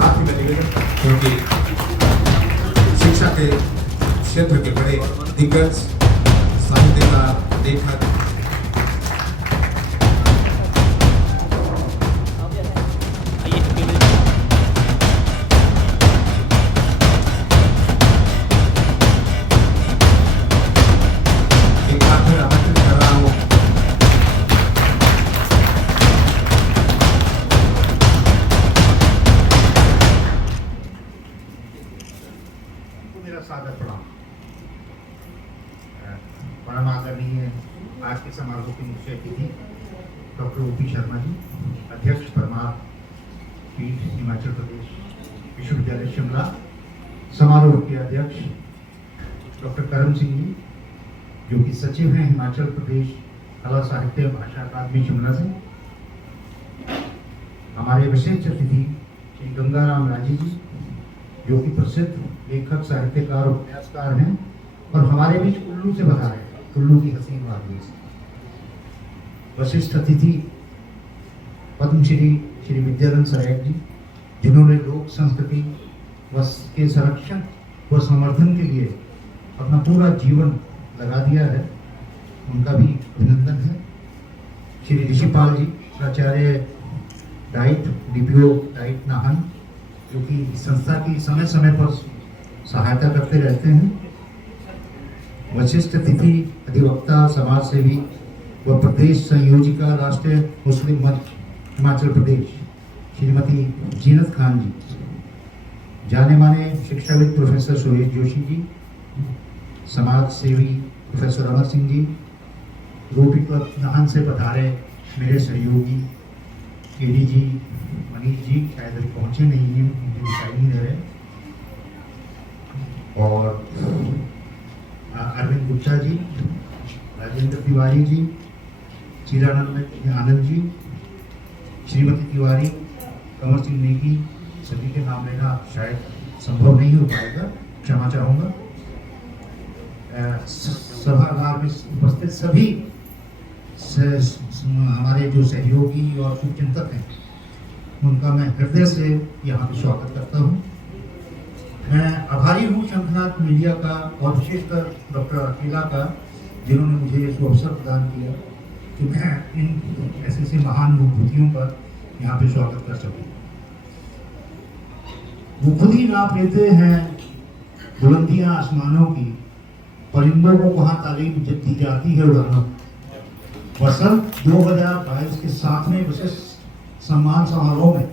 साथ ही मैं निवेदन, क्योंकि शिक्षा के क्षेत्र के बड़े दिग्गज साहित्यकार, लेखक सादर प्रणाम। परम आदरणीय आज के समारोह के मुख्य अतिथि डॉक्टर ओपी शर्मा जी, अध्यक्ष परमार पीठ हिमाचल प्रदेश विश्वविद्यालय शिमला, समारोह के अध्यक्ष डॉक्टर करम सिंह जी, जो कि सचिव हैं हिमाचल प्रदेश कला साहित्य भाषा अकादमी शिमला से, हमारे विशिष्ट अतिथि श्री गंगाराम राजी जी, जो कि प्रसिद्ध लेखक, साहित्यकार और उपन्यासकार हैं और हमारे बीच कुल्लू से बता रहे हैं, कुल्लू की हसीन वादियों से। वशिष्ठ अतिथि पद्मश्री श्री विद्यानंद सराय जी, जिन्होंने लोक संस्कृति के संरक्षण व संवर्धन के लिए अपना पूरा जीवन लगा दिया है, उनका भी अभिनंदन है। श्री ऋषिपाल जी, प्राचार्य डाइट डीपीओ डाइट नाहन, जो कि संस्था की समय समय पर सहायता करते रहते हैं। वशिष्ठ अतिथि अधिवक्ता, समाज सेवी व प्रदेश संयोजिका राष्ट्रीय मुस्लिम मंच हिमाचल प्रदेश श्रीमती जीनत खान जी, जाने माने शिक्षाविद प्रोफेसर सुरेश जोशी जी, समाज सेवी professor Amar Singh ji, rotary club Nahan से पधारे मेरे सहयोगी केडी जी, मनीष जी, शायद अभी पहुंचे नहीं हैं, मुझे दिखाई नहीं दे रहे, और अरविंद गुप्ता जी, राजेंद्र तिवारी जी, चिरानंद आनंद जी, श्रीमती तिवारी, कंवर सिंह नेगी, सभी के नाम लेना शायद संभव नहीं हो पाएगा, क्षमा चाहूँगा। सभागार में उपस्थित सभी हमारे जो सहयोगी और शुभचिंतक हैं, उनका मैं हृदय से यहाँ पे स्वागत करता हूँ। मैं आभारी हूँ शंखनाद मीडिया का और विशेषकर डॉक्टर अकेला का, जिन्होंने मुझे इस अवसर प्रदान किया कि मैं इन ऐसे महान विभूतियों का यहाँ पे स्वागत कर सकूँ। वो खुद ही नाप लेते हैं बुलंदियाँ आसमानों की, परिंदों को कहाँ तालीम दी जाती है उड़ानों। वसंत 2022 के 7वें विशिष्ट सम्मान समारोह में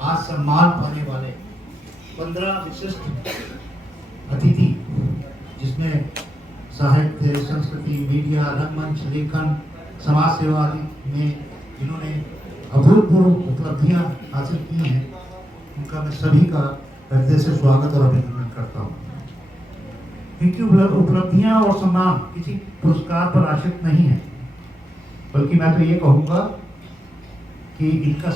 आज सम्मान पाने वाले 15 विशिष्ट अतिथि, जिसमें साहित्य, संस्कृति, मीडिया, रंगमंच, लेखन, समाज सेवा आदि में जिन्होंने अभूतपूर्व उपलब्धियां हासिल की हैं, उनका मैं सभी का हृदय से स्वागत और अभिनंदन करता हूँ। इनकी उपलब्धियां और सम्मान किसी पुरस्कार पर आश्रित नहीं है, बल्कि मैं तो ये कहूँगा कि इनका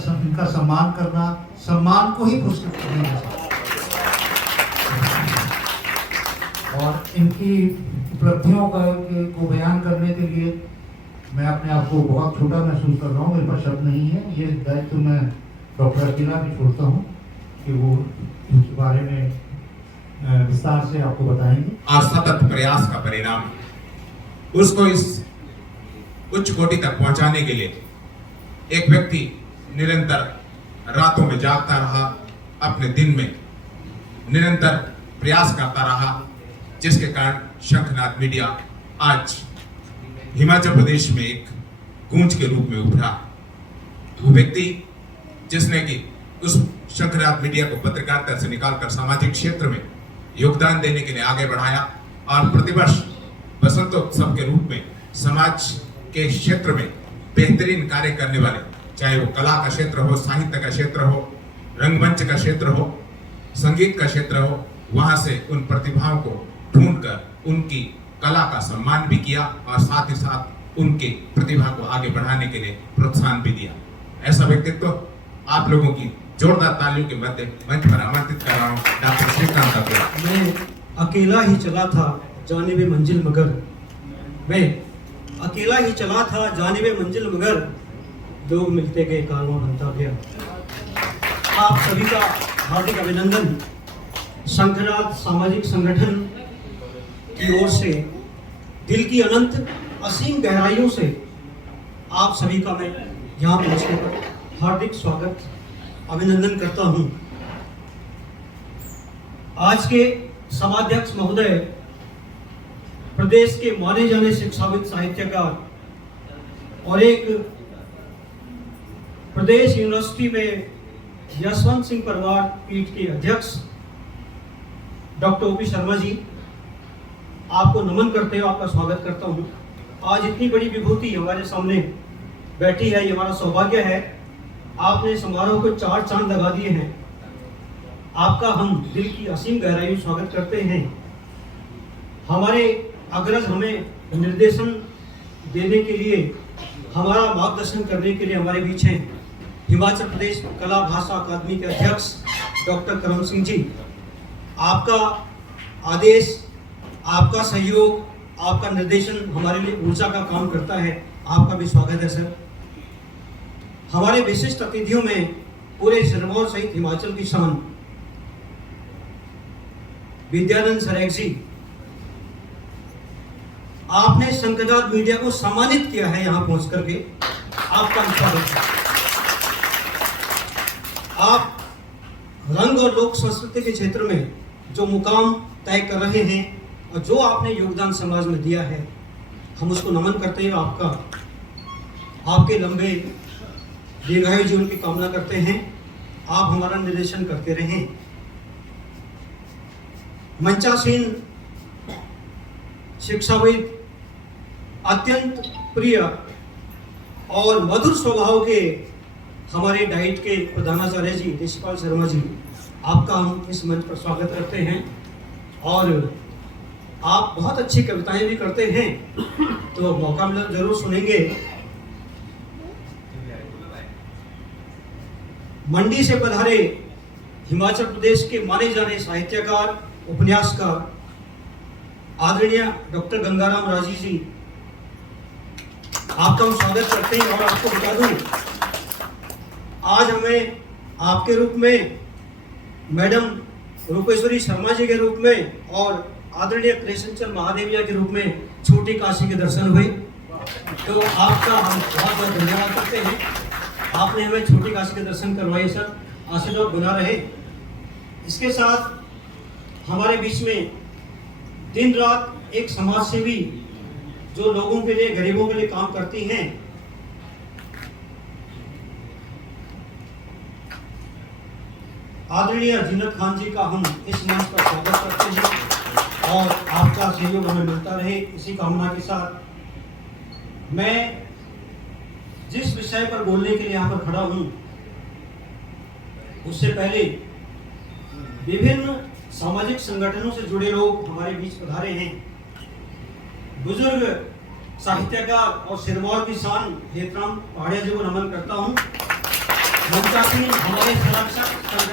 सम्मान करना सम्मान को ही पुरस्कृत करने जैसा। और इनकी उपलब्धियों को बयान करने के लिए मैं अपने आप को बहुत छोटा महसूस कर रहा हूँ, मेरे पास शब्द नहीं है। ये दायित्व मैं डॉक्टर अकेला भी छोड़ता हूँ कि वो इसके बारे में विस्तार से आपको बताएंगे। और सतत प्रयास का परिणाम उसको इस उच्च कोटि तक पहुंचाने के लिए एक व्यक्ति निरंतर रातों में जागता रहा, अपने दिन में निरंतर प्रयास करता रहा, जिसके कारण शंखनाद मीडिया आज हिमाचल प्रदेश में एक गूंज के रूप में उभरा। वो व्यक्ति जिसने कि उस शंखनाद मीडिया को पत्रकारिता से निकालकर सामाजिक क्षेत्र में योगदान देने के लिए आगे बढ़ाया और प्रतिवर्ष बसंतोत्सव के रूप में समाज के क्षेत्र में बेहतरीन कार्य करने वाले, चाहे वो कला का क्षेत्र हो, साहित्य का क्षेत्र हो, रंगमंच का क्षेत्र हो, संगीत का क्षेत्र हो, वहां से उन प्रतिभाओं को ढूंढकर उनकी कला का सम्मान भी किया और साथ ही साथ उनकी प्रतिभा को आगे बढ़ाने के लिए प्रोत्साहन भी दिया। ऐसा व्यक्तित्व आप लोगों की जोरदार तालियों के मध्य मंच पर आमंत्रित कर रहा हूँ डॉक्टर श्रीकांत अकेला। मैं अकेला ही चला था जानिबे मंजिल मगर, मैं अकेला ही चला था जानिबे मंजिल मगर, लोग मिलते गए कारवां बनता गया। आप सभी का हार्दिक अभिनंदन संघराज सामाजिक संगठन की ओर से दिल की अनंत असीम गहराइयों से आप सभी का मैं यहाँ पहुँचने पर हार्दिक स्वागत अभिनंदन करता हूँ। आज के सभाध्यक्ष महोदय, प्रदेश के माने जाने शिक्षाविद, साहित्यकार और एक प्रदेश यूनिवर्सिटी में यशवंत सिंह परमार पीठ के अध्यक्ष डॉक्टर ओपी शर्मा जी, आपको नमन करते हुए आपका स्वागत करता हूँ। आज इतनी बड़ी विभूति हमारे सामने बैठी है, ये हमारा सौभाग्य है। आपने समारोह को 4 चांद लगा दिए हैं। आपका हम दिल की असीम गहराई से स्वागत करते हैं। हमारे अग्रज हमें निर्देशन देने के लिए, हमारा मार्गदर्शन करने के लिए हमारे बीच हैं हिमाचल प्रदेश कला भाषा अकादमी के अध्यक्ष डॉक्टर करम सिंह जी। आपका आदेश, आपका सहयोग, आपका निर्देशन हमारे लिए ऊर्जा का काम करता है। आपका भी स्वागत है सर। हमारे विशिष्ट अतिथियों में पूरे सिरमौर सहित हिमाचल की शान विद्यानंद सरेख जी, आपने संकजात मीडिया को सम्मानित किया है यहाँ पहुंच करके, आपका स्वागत है। आप रंग और लोक संस्कृति के क्षेत्र में जो मुकाम तय कर रहे हैं और जो आपने योगदान समाज में दिया है, हम उसको नमन करते हुए आपके लंबे दीर्घायु जीवन की कामना करते हैं। आप हमारा निर्देशन करते रहें। मंचासीन शिक्षाविद, अत्यंत प्रिय और मधुर स्वभाव के हमारे डाइट के प्रधानाचार्य जी ऋषिपाल शर्मा जी, आपका हम इस मंच पर स्वागत करते हैं। और आप बहुत अच्छी कविताएं भी करते हैं, तो मौका मिला जरूर सुनेंगे। मंडी से पधारे हिमाचल प्रदेश के माने जाने साहित्यकार, उपन्यासकार आदरणीय डॉक्टर गंगाराम राजी जी, आपका हम स्वागत करते हैं। और आपको बता दूं, आज हमें आपके रूप में, मैडम रूपेश्वरी शर्मा जी के रूप में और आदरणीय कृष्णचंद्र महादेविया के रूप में छोटी काशी के दर्शन हुए। तो आपका हम बहुत बहुत धन्यवाद करते हैं। आपने हमें छोटी काशी के दर्शन करवाए सर, आशीर्वाद बना रहे। इसके साथ हमारे बीच में दिन रात एक समाज सेवी जो लोगों के लिए, गरीबों के लिए काम करती हैं, आदरणीय जीनत खान जी का हम इस मंच पर स्वागत करते हैं और आपका सहयोग हमें मिलता रहे, इसी कामना के साथ मैं जिस विषय पर बोलने के लिए यहाँ पर खड़ा हूँ, उससे पहले विभिन्न सामाजिक संगठनों से जुड़े लोग हमारे बीच पधारे हैं। बुजुर्ग साहित्यकार और सिरमौर की शान हेतराम पहाड़िया जी को नमन करता हूँ। मंचासीन हमारे संरक्षक, संगठन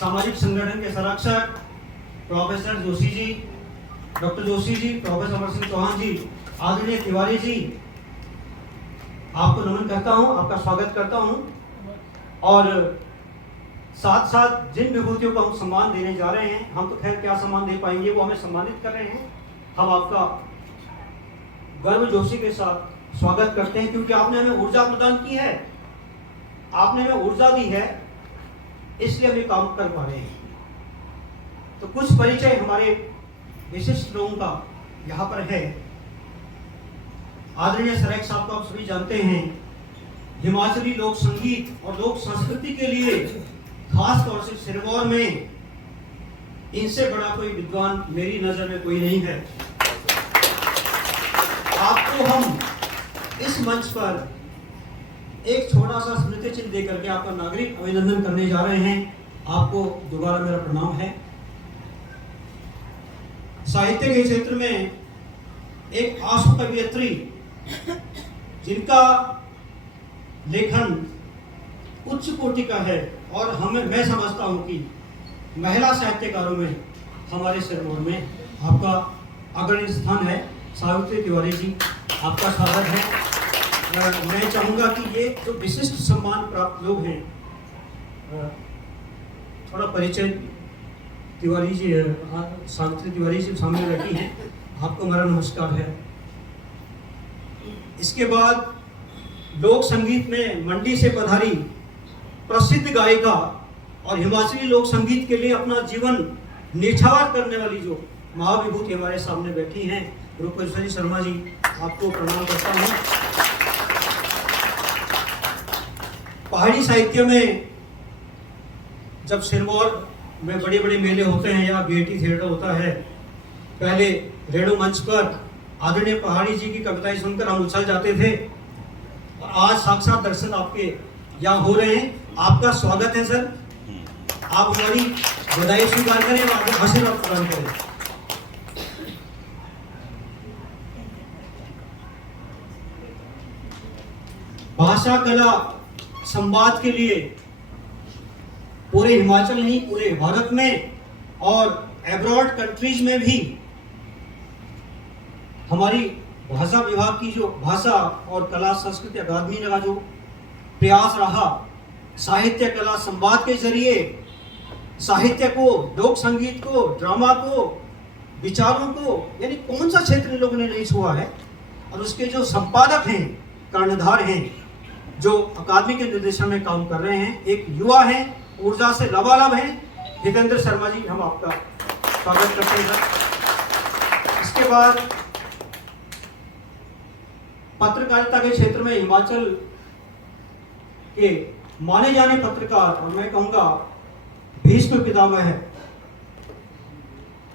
सामाजिक संगठन के संरक्षक professor Joshi ji, doctor Joshi ji, professor Amar Singh Chauhan जी, आदरणीय तिवारी जी, आपको नमन करता हूँ, आपका स्वागत करता हूँ। और साथ साथ जिन विभूतियों को हम सम्मान देने जा रहे हैं, हम तो खैर क्या सम्मान दे पाएंगे, वो हमें सम्मानित कर रहे हैं। हम आपका गर्व जोशी के साथ स्वागत करते हैं, क्योंकि आपने हमें ऊर्जा प्रदान की है, आपने हमें ऊर्जा दी है, इसलिए हम ये काम कर पा रहे हैं। तो कुछ परिचय हमारे विशिष्ट लोगों का यहाँ पर है। आदरणीय सरेख साहब को आप सभी जानते हैं, हिमाचली लोक संगीत और लोक संस्कृति के लिए खास तौर से सिरमौर में इनसे बड़ा कोई विद्वान मेरी नजर में कोई नहीं है। आपको हम इस मंच पर एक छोटा सा स्मृति चिन्ह देकर के आपका नागरिक अभिनंदन करने जा रहे हैं। आपको दोबारा मेरा प्रणाम है। साहित्य के क्षेत्र में एक आशु कवियत्री, जिनका लेखन उच्च कोटि का है और मैं समझता हूं कि महिला साहित्यकारों में हमारे सिरमौर में आपका अग्रणी स्थान है। सावित्री तिवारी जी, आपका स्वागत है। मैं चाहूँगा कि ये जो विशिष्ट सम्मान प्राप्त लोग हैं, थोड़ा परिचय तिवारी जी सावित्री तिवारी जी सामने बैठी हैं, आपको हमारा नमस्कार है। इसके बाद लोक संगीत में मंडी से पधारी प्रसिद्ध गायिका और हिमाचली लोक संगीत के लिए अपना जीवन न्यौछावर करने वाली जो महाविभूति हमारे सामने बैठी हैं, रूपेश्वरी शर्मा जी, आपको प्रणाम करता हूँ। पहाड़ी साहित्य में जब सिरमौर में बड़े बड़े मेले होते हैं या बीएटी थिएटर होता है, पहले रेडियो मंच पर आदरणीय पहाड़ी जी की कविताएं सुनकर हम उछल जाते थे, और आज साक्षात दर्शन आपके यहाँ हो रहे हैं। आपका स्वागत है सर, आप हमारी बधाई स्वीकार करें और आपको आशीर्वाद प्रदान करें। भाषा कला संवाद के लिए पूरे हिमाचल नहीं, पूरे भारत में और एब्रॉड कंट्रीज में भी हमारी भाषा विभाग की जो भाषा और कला संस्कृति अकादमी का जो प्रयास रहा, साहित्य कला संवाद के जरिए साहित्य को, लोक संगीत को, ड्रामा को, विचारों को, यानी कौन सा क्षेत्र इन लोगों ने नहीं छुआ है। और उसके जो संपादक हैं, कर्णधार हैं, जो अकादमी के निर्देशन में काम कर रहे हैं, एक युवा हैं, ऊर्जा से लबालब हैं, हितेंद्र शर्मा जी, हम आपका स्वागत करते हैं। इसके बाद पत्रकारिता के क्षेत्र में हिमाचल के माने जाने पत्रकार, और मैं कहूंगा भीष्म पितामह है,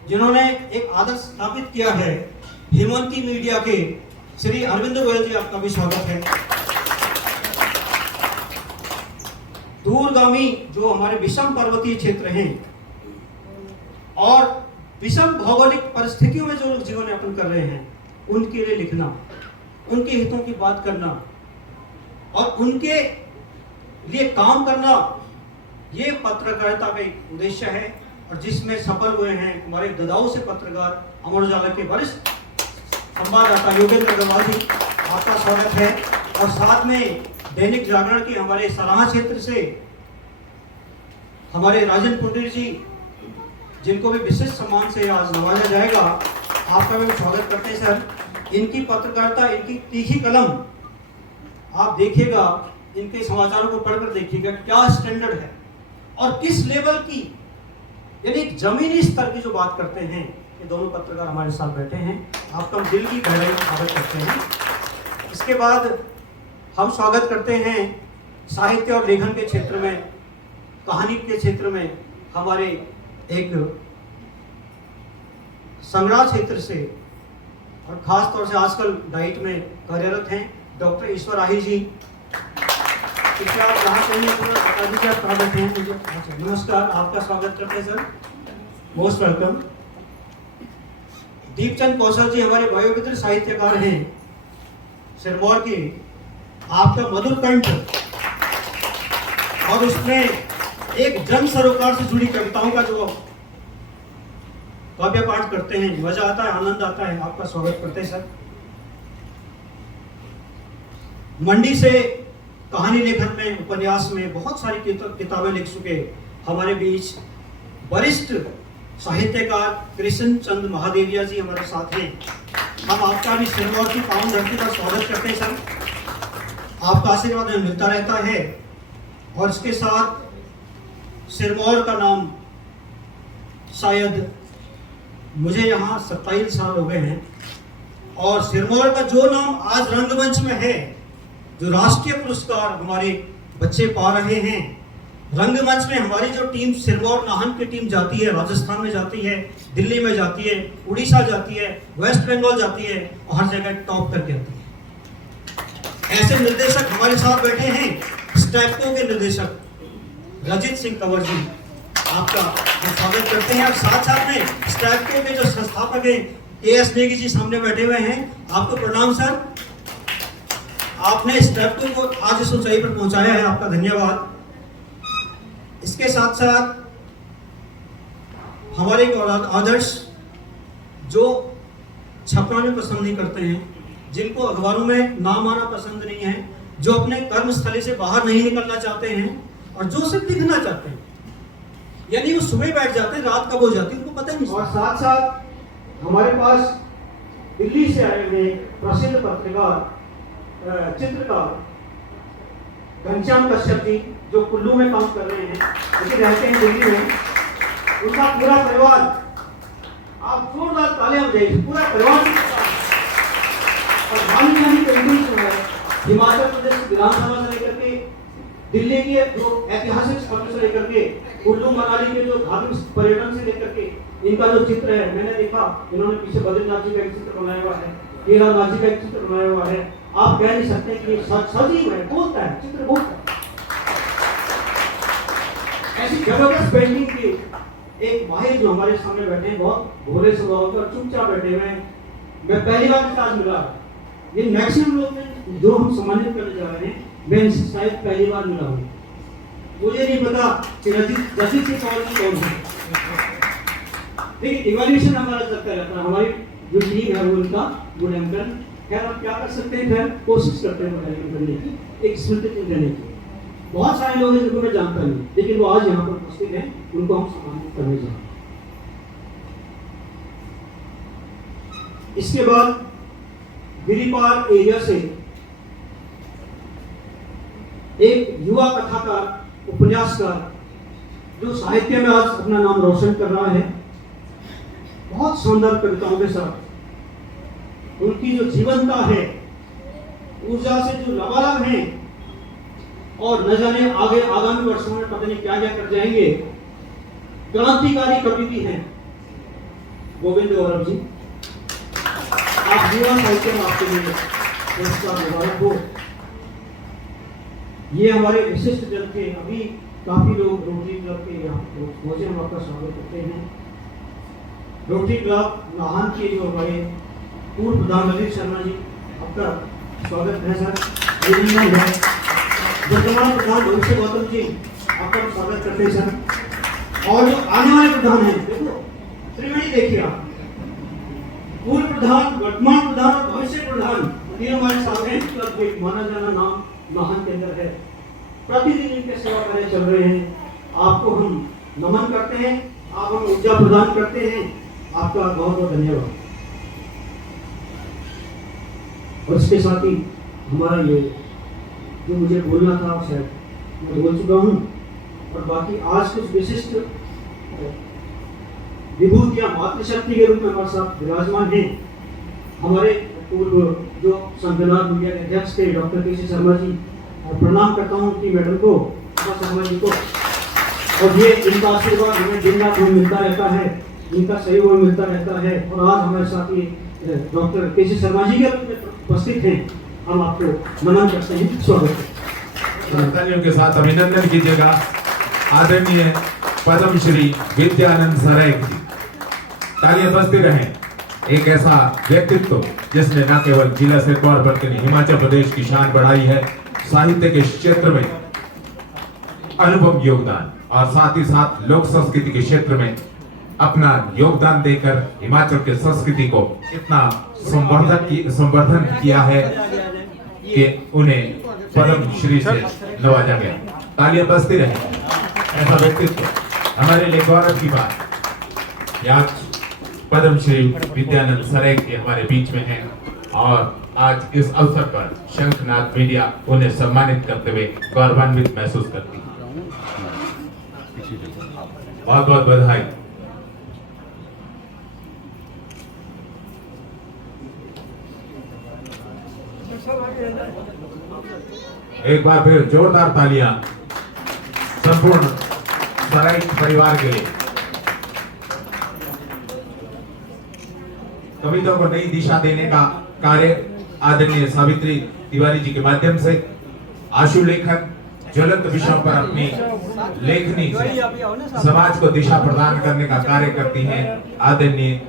जिन्होंने एक आदर्श स्थापित किया है, हेमंती मीडिया के श्री अरविंद गोयल जी, आपका भी स्वागत है। दूरगामी जो हमारे विषम पर्वतीय क्षेत्र हैं और विषम भौगोलिक परिस्थितियों में जो लोग जीवन यापन कर रहे हैं, उनके लिए लिखना, उनके हितों की बात करना और उनके लिए काम करना, ये पत्रकारिता का एक उद्देश्य है, और जिसमें सफल हुए हैं हमारे ददाऊ से पत्रकार अमर उजाला के वरिष्ठ संवाददाता योगेंद्र अग्रवाल जी, आपका स्वागत है। और साथ में दैनिक जागरण के हमारे सराहा क्षेत्र से हमारे राजन पुंडीर जी, जिनको भी विशिष्ट सम्मान से आज नवाजा जाएगा, आपका भी स्वागत करते हैं सर। इनकी पत्रकारिता, इनकी तीखी कलम, आप देखिएगा, इनके समाचारों को पढ़कर देखिएगा क्या स्टैंडर्ड है और किस लेवल की, यानी जमीनी स्तर की जो बात करते हैं। ये दोनों पत्रकार हमारे साथ बैठे हैं, आपका दिल की गहराई में स्वागत करते हैं। इसके बाद हम स्वागत करते हैं साहित्य और लेखन के क्षेत्र में, कहानी के क्षेत्र में हमारे एक संग्रह क्षेत्र से और खास तौर से आजकल डाइट में कार्यरत हैं डॉक्टर ईश्वर आही जी। क्या आप यहाँ कहीं बता दीजिए, आप कहाँ बैठे हैं मुझे? अच्छा, नमस्कार, आपका स्वागत करते हैं सर, मोस्ट वेलकम। दीपचंद कौशल जी हमारे वयोवृद्ध साहित्यकार हैं सिरमौर के, आपका मधुर कंठ और उसमें एक जन सरोकार से जुड़ी कविताओं का जो काव्य पाठ करते हैं, मजा आता है, आनंद आता है, आपका स्वागत करते हैं सर। मंडी से कहानी लेखन में, उपन्यास में बहुत सारी किताबें लिख चुके हमारे बीच वरिष्ठ साहित्यकार कृष्ण चंद्र महादेविया जी हमारे साथ हैं। हम आपका भी सिरमौर की पावन धरती का स्वागत करते हैं सर, आपका आशीर्वाद हमें मिलता रहता है। और इसके साथ सिरमौर का नाम, शायद मुझे यहाँ 27 साल हो गए हैं, और सिरमौर का जो नाम आज रंगमंच में है, जो राष्ट्रीय पुरस्कार हमारे बच्चे पा रहे हैं, रंगमंच में हमारी जो टीम सिरमौर नाहन की टीम जाती है, राजस्थान में जाती है, दिल्ली में जाती है, उड़ीसा जाती है, वेस्ट बंगाल जाती है, और हर जगह टॉप करके आती है। ऐसे निर्देशक हमारे साथ बैठे हैं, स्टैप्को के निर्देशक रजित सिंह कंवर जी, आपका स्वागत करते हैं। और साथ साथ में स्टैप्को के जो संस्थापक हैं के.एस. नेगी जी सामने बैठे हुए हैं, आपको प्रणाम सर। आपने स्टैप्को को आज इस ऊंचाई पर पहुंचाया है, आपका धन्यवाद। इसके साथ साथ हमारे आदर्श जो छपना में पसंद नहीं करते हैं, जिनको अखबारों में नाम आना पसंद नहीं है, जो अपने कर्मस्थली से बाहर नहीं निकलना चाहते हैं और जो सिर्फ लिखना चाहते हैं, यानी वो सुबह बैठ जाते हैं, रात कब हो जाती है उनको पता नहीं। और साथ साथ हमारे पास दिल्ली से आए हुए प्रसिद्ध पत्रकार चित्रकार घनश्याम कश्यप जी, जो कुल्लू में काम कर रहे हैं लेकिन रहते हैं दिल्ली में, उनका पूरा परिवार, आप जोरदार तालियां बजाइए, पूरा परिवार। और हाल ही में पेंटिंग जो है हिमाचल प्रदेश विधानसभा से लेकर के दिल्ली के जो ऐतिहासिक स्थलों से लेकर के कुल्लू मनाली के जो धार्मिक पर्यटन से लेकर के इनका जो चित्र है, मैंने देखा इन्होंने पीछे बद्रीनाथ जी का एक चित्र बनाया हुआ है, केदारनाथ जी का एक चित्र बनाया हुआ है। आप कह नहीं सकते कि सजीव है, बोलता है, चित्र बोलता है। ऐसी जबरदस्त पेंटिंग की एक माहिर जो हमारे सामने बैठे हैं, बहुत भोले स्वभाव के और चुपचाप बैठे हुए हैं। मैं पहली बार इनसे आज मिला, ये मैक्सिमम लोग हैं जो हम सम्मानित करने जा रहे हैं, मैं इनसे शायद पहली बार मिला हूँ। मुझे नहीं पता कि रजित सिंह कौन है, लेकिन इवैल्यूएशन हमारा चलता रहता है। हमारी जो टीम है वो उनका मूल्यांकन, खैर हम क्या कर सकते हैं, खैर कोशिश करते हैं मूल्यांकन करने की, एक स्मृति देने की। बहुत सारे लोग हैं जिनको मैं जानता नहीं, लेकिन वो आज यहाँ पर उपस्थित हैं, उनको हम सम्मानित करने जा रहे हैं। इसके बाद गिरिपार एरिया से एक युवा कथाकार, उपन्यासकार, जो साहित्य में आज अपना नाम रोशन कर रहा है, बहुत सुंदर कविताओं के साथ, उनकी जो जीवंतता है, ऊर्जा से जो लबालब है, और न जाने आगे आगामी वर्षों में पता नहीं क्या क्या कर जाएंगे, क्रांतिकारी कवि भी हैं गोविंद गौरव जी। आप युवा साहित्य में आपके लिए पुरस्कार मुबारक हो। ये हमारे विशिष्ट जन थे, अभी काफी लोग रोटरी क्लब के यहाँ पहुंचे, हम आपका स्वागत करते हैं। रोटरी क्लब नाहन के जो हमारे पूर्व प्रधान ललित शर्मा जी, आपका स्वागत है सर। वर्तमान प्रधान भविष्य गौतम जी, आपका स्वागत करते हैं सर। और जो आने वाले प्रधान हैं, देखो त्रिवेणी देखिए आप, पूर्व प्रधान, वर्तमान प्रधान और भविष्य प्रधान, ये हमारे साथ हैं। क्लब एक माना जाना नाम नाहन के अंदर है, प्रतिदिन इनके सेवा कार्य चल रहे हैं। आपको हम नमन करते हैं, आप हम ऊर्जा प्रदान करते हैं, आपका बहुत बहुत धन्यवाद। और इसके साथ ही हमारा ये जो मुझे बोलना था शायद मैं बोल चुका हूँ, और बाकी आज कुछ विशिष्ट विभूतियां मातृशक्ति के रूप में हमारे साथ विराजमान हैं। हमारे पूर्व जो संतनाथ मीडिया के अध्यक्ष थे डॉक्टर के शर्मा जी, और प्रणाम करता हूँ उनकी मैडम को, शर्मा जी को। और ये इनका आशीर्वाद हमें दिन रात हमें मिलता रहता है, इनका सहयोग हमें मिलता रहता है। और आज हमारे साथ ये डॉक्टर के शर्मा जी के रूप में उपस्थित हैं, हम आपको नमन करते हैं, स्वागत है। तालियों के साथ अभिनंदन कीजिएगा आदरणीय पद्म श्री विद्यानंद सराय जी। तालियां बजती रहें। एक ऐसा व्यक्तित्व जिसने न केवल जिला सिरमौर बल्कि हिमाचल प्रदेश की शान बढ़ाई है, साहित्य के क्षेत्र में अनुपम योगदान, और साथ ही साथ लोक संस्कृति के क्षेत्र में अपना योगदान देकर हिमाचल के संस्कृति को इतना संवर्धन किया है कि उन्हें पद्म श्री से नवाजा गया। तालियां बजती रहें। ऐसा व्यक्तित्व हमारे लिए गौरव की बात। आज पद्म श्री विद्यानंद सराय के हमारे बीच में हैं, और आज इस अवसर पर शंखनाद मीडिया उन्हें सम्मानित करते हुए गौरवान्वित महसूस करती है। बहुत बहुत बधाई। एक बार फिर जोरदार तालियां संपूर्ण सराय परिवार के लिए। कविताओं को नई दिशा देने का कार्य आदरणीय सावित्री तिवारी जी के माध्यम से आशु लेखन ज्वलंत विषयों पर अपनी लेखनी से समाज को दिशा प्रदान करने का कार्य करती हैं आदरणीय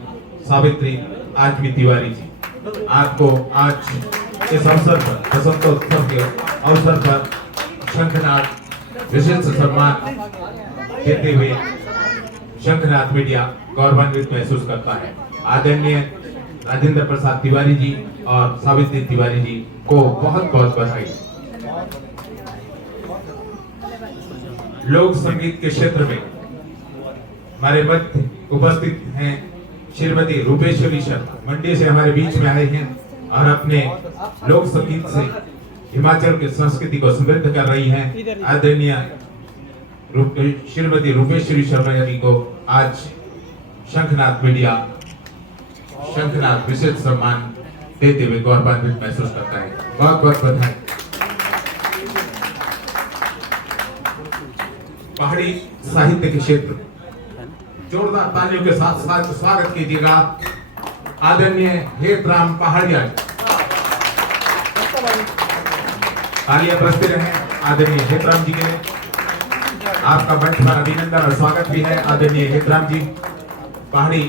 सावित्री आजमी तिवारी जी। आपको आज इस अवसर पर, बसंतोत्सव के अवसर पर, शंखनाद विशिष्ट सम्मान देते हुए शंखनाद मीडिया गौरवान्वित महसूस करता है। आदरणीय राजेंद्र प्रसाद तिवारी जी और सावित्री तिवारी जी को बहुत बहुत बधाई। लोक संगीत के क्षेत्र में हमारे मध्य उपस्थित हैं श्रीमती रूपेश्वरी शर्मा, मंडी से हमारे बीच में आए हैं और अपने लोक संगीत से हिमाचल की संस्कृति को समृद्ध कर रही हैं। आदरणीय श्रीमती रूपेश्वरी शर्मा जी को आज शंखनाद मीडिया शंखनाद विशेष सम्मान देते हुए गौरवान्वित महसूस करता है। बहुत बहुत बधाई। पहाड़ी साहित्य के क्षेत्र जोरदार तालियों के साथ साथ स्वागत कीजिएगा आदरणीय हेतराम पहाड़िया। तालियां बजती रहे आदरणीय हेतराम जी के। आपका मंच पर अभिनंदन और स्वागत भी है आदरणीय हेतराम जी। पहाड़ी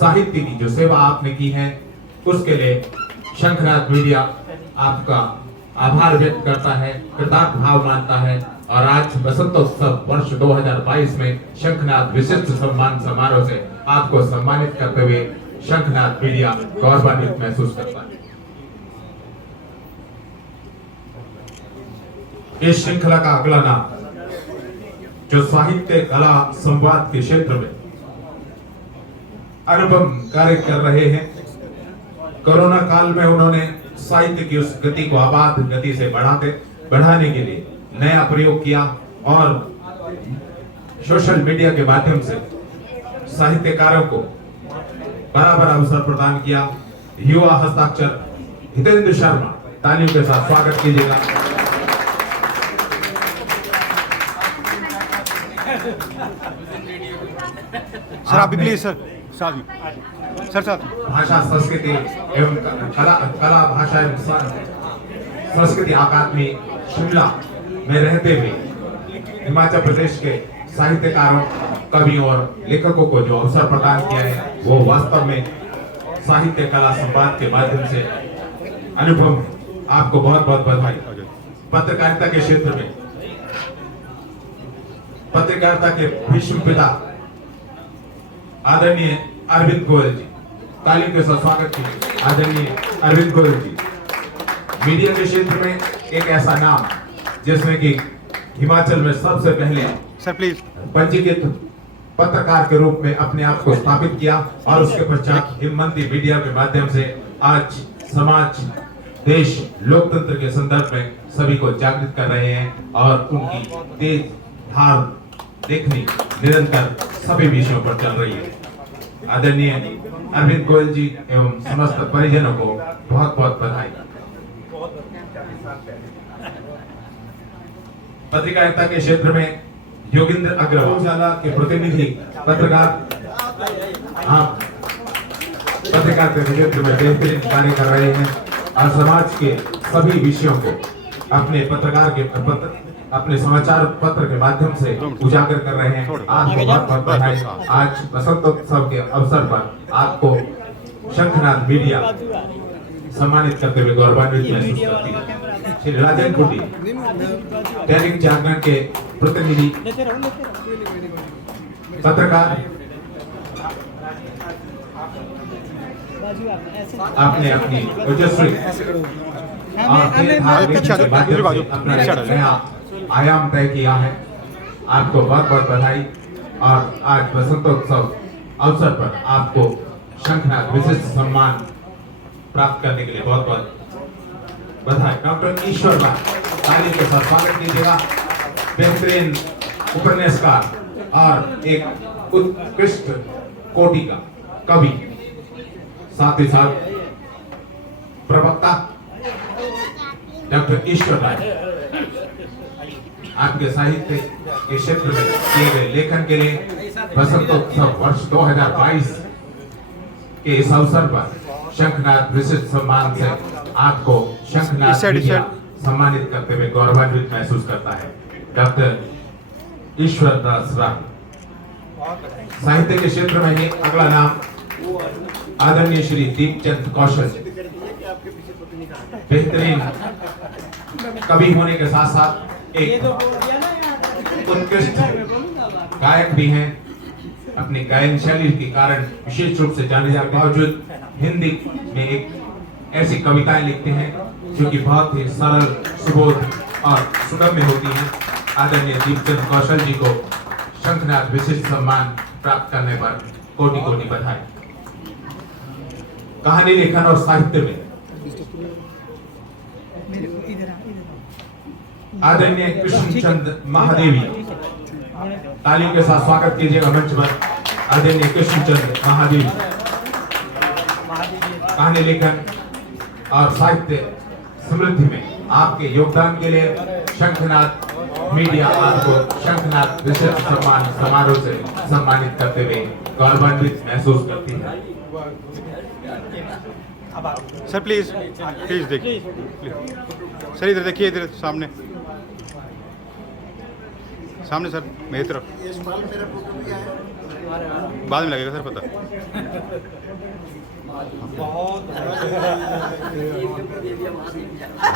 साहित्य की जो सेवा आपने की है उसके लिए शंखनाद मीडिया आपका आभार व्यक्त करता है, कृतज्ञ भाव मानता है और आज बसंतोत्सव वर्ष 2022 में शंखनाद विशिष्ट सम्मान समारोह से आपको सम्मानित करते हुए शंखनाद मीडिया गौरवान्वित महसूस करता है। इस श्रृंखला का अगला नाम जो साहित्य कला संवाद के क्षेत्र में अनुपम कार्य कर रहे हैं। कोरोना काल में उन्होंने साहित्य की उस गति को आबाद गति से बढ़ाने के लिए नया प्रयोग किया और सोशल मीडिया के माध्यम से साहित्यकारों को बराबर अवसर प्रदान किया। युवा हस्ताक्षर हितेंद्र शर्मा, तालियों के साथ स्वागत कीजिएगा। सर आप भी प्लीज सर सर भाषा संस्कृति एवं कला भाषा एवं संस्कृति अकादमी शिमला में रहते हुए हिमाचल प्रदेश के साहित्यकारों, कवियों और लेखकों को जो अवसर प्रदान किया है वो वास्तव में साहित्य कला संवाद के माध्यम से अनुभव है। आपको बहुत बहुत बधाई। पत्रकारिता के क्षेत्र में पत्रकारिता के भीष्म पिता आदरणीय अरविंद गोयल जी, तालियों के साथ स्वागत कीजिए आदरणीय अरविंद गोयल जी। मीडिया के क्षेत्र में एक ऐसा नाम जिसने कि हिमाचल में सबसे पहले सर प्लीज पंजीकृत पत्रकार के रूप में अपने आप को स्थापित किया और उसके पश्चात हिमवंती मीडिया के माध्यम से आज समाज, देश, लोकतंत्र के संदर्भ में सभी को जागृत कर रहे हैं और उनकी तेज धार देखनी निरंतर सभी विषयों पर चल रही है। आदरणीय अरविंद गोयल जी एवं समस्त परिजनों को बहुत बहुत बधाई। पत्रकारिता के क्षेत्र में योगिंद्र अग्रवाल के प्रतिनिधि पत्रकार आप पत्रकारिता के क्षेत्र में बेहतरीन कार्य कर रहे हैं और समाज के सभी विषयों को अपने समाचार पत्र के माध्यम से उजागर कर रहे हैं। आपको बहुत बहुत बधाई। आज बसंतोत्सव के अवसर पर आपको शंखनाद मीडिया सम्मानित करते हुए गौरवान्वित महसूस करती है। श्री राजन कुटी दैनिक जागरण के प्रतिनिधि पत्रकार, आपने अपनी ओजस्वी और अपना आयाम तय किया है। आपको बहुत बहुत बधाई और आज बसंतोत्सव अवसर पर आपको शंखनाद विशिष्ट सम्मान प्राप्त करने के लिए बहुत बहुत बधाई। डॉक्टर ईश्वर भाई, तालियों के साथ स्वागत कीजिएगा। बेहतरीन उपन्यासकार और एक उत्कृष्ट कोटि का कवि, साथ ही साथ प्रवक्ता डॉक्टर ईश्वर भाई, आपके साहित्य के क्षेत्र में किए गए लेखन के लिए बसंतोत्सव वर्ष 2022 के इस अवसर पर शंखनाद विशिष्ट सम्मान से आपको शंखनाद मीडिया सम्मानित करते हुए गौरवान्वित महसूस करता है। डॉक्टर ईश्वर दास राय। साहित्य के क्षेत्र में ही अगला नाम आदरणीय श्री दीपचंद कौशल, बेहतरीन कवि होने के साथ साथ एक उत्कृष्ट गायक भी हैं। अपनी गायन शैली के कारण विशेष रूप से जाने जाने के बावजूद हिंदी में एक ऐसी कविताएं लिखते हैं जो कि बहुत ही सरल, सुबोध और सुगम्य होती हैं। आदरणीय दीपचंद कौशल जी को शंखनाद विशिष्ट सम्मान प्राप्त करने पर कोटि कोटि बधाई। कहानी लेखन और साहित्य में आदरणीय कृष्णचंद महादेवी, तालियों के साथ स्वागत कीजिएगा मंच पर आदरणीय कृष्णचंद महादेवी। कहानी लेखन और साहित्य समृद्धि में आपके योगदान के लिए शंखनाद मीडिया आपको शंखनाद विशिष्ट सम्मान समारोह से सम्मानित करते हुए गौरवान्वित महसूस करती है। सर प्लीज प्लीज देखिए, प्लीज सर इधर देखिए, इधर सामने सामने सर मेरी तरफ। बाद में लगेगा सर पता।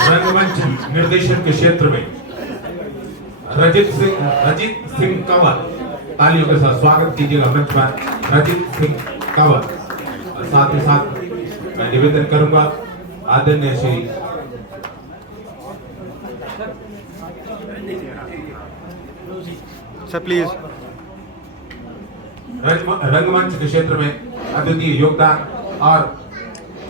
रंगमंच निर्देशन के क्षेत्र में रजित सिंह कंवर, तालियों के साथ स्वागत कीजिएगा मंच पर रजित सिंह कंवर। और साथ ही साथ मैं निवेदन करूंगा आदरणीय श्री सर प्लीज। रंगमंच के क्षेत्र में अद्वितीय योगदान और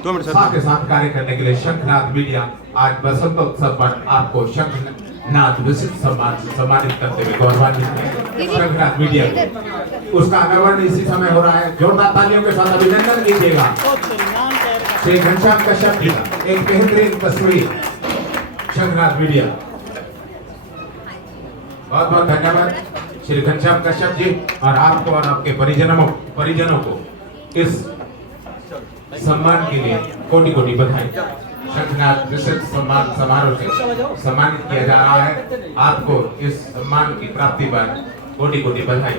2 मिनट साथ सर। ही साथ कार्य करने के लिए शंखनाद मीडिया आज बसंतोत्सव पर आपको शंखनाद विशिष्ट सम्मान से सम्मानित करते हुए गौरवान्वित है। शंखनाद मीडिया को उसका अनावरण इसी समय हो रहा है। जोरदार तालियों के साथ अभिनंदन कीजिएगा श्री घनश्याम कश्यप जी का एक बेहतरीन तस्वीर शंखनाद मीडिया। बहुत बहुत धन्यवाद श्री घनश्याम कश्यप जी और आपको और आपके परिजनों को इस सम्मान के लिए कोटि कोटि बधाई। शंखनाद विशिष्ट सम्मान समारोह से सम्मानित किया जा रहा है। आपको इस सम्मान की प्राप्ति पर कोटि कोटि बधाई।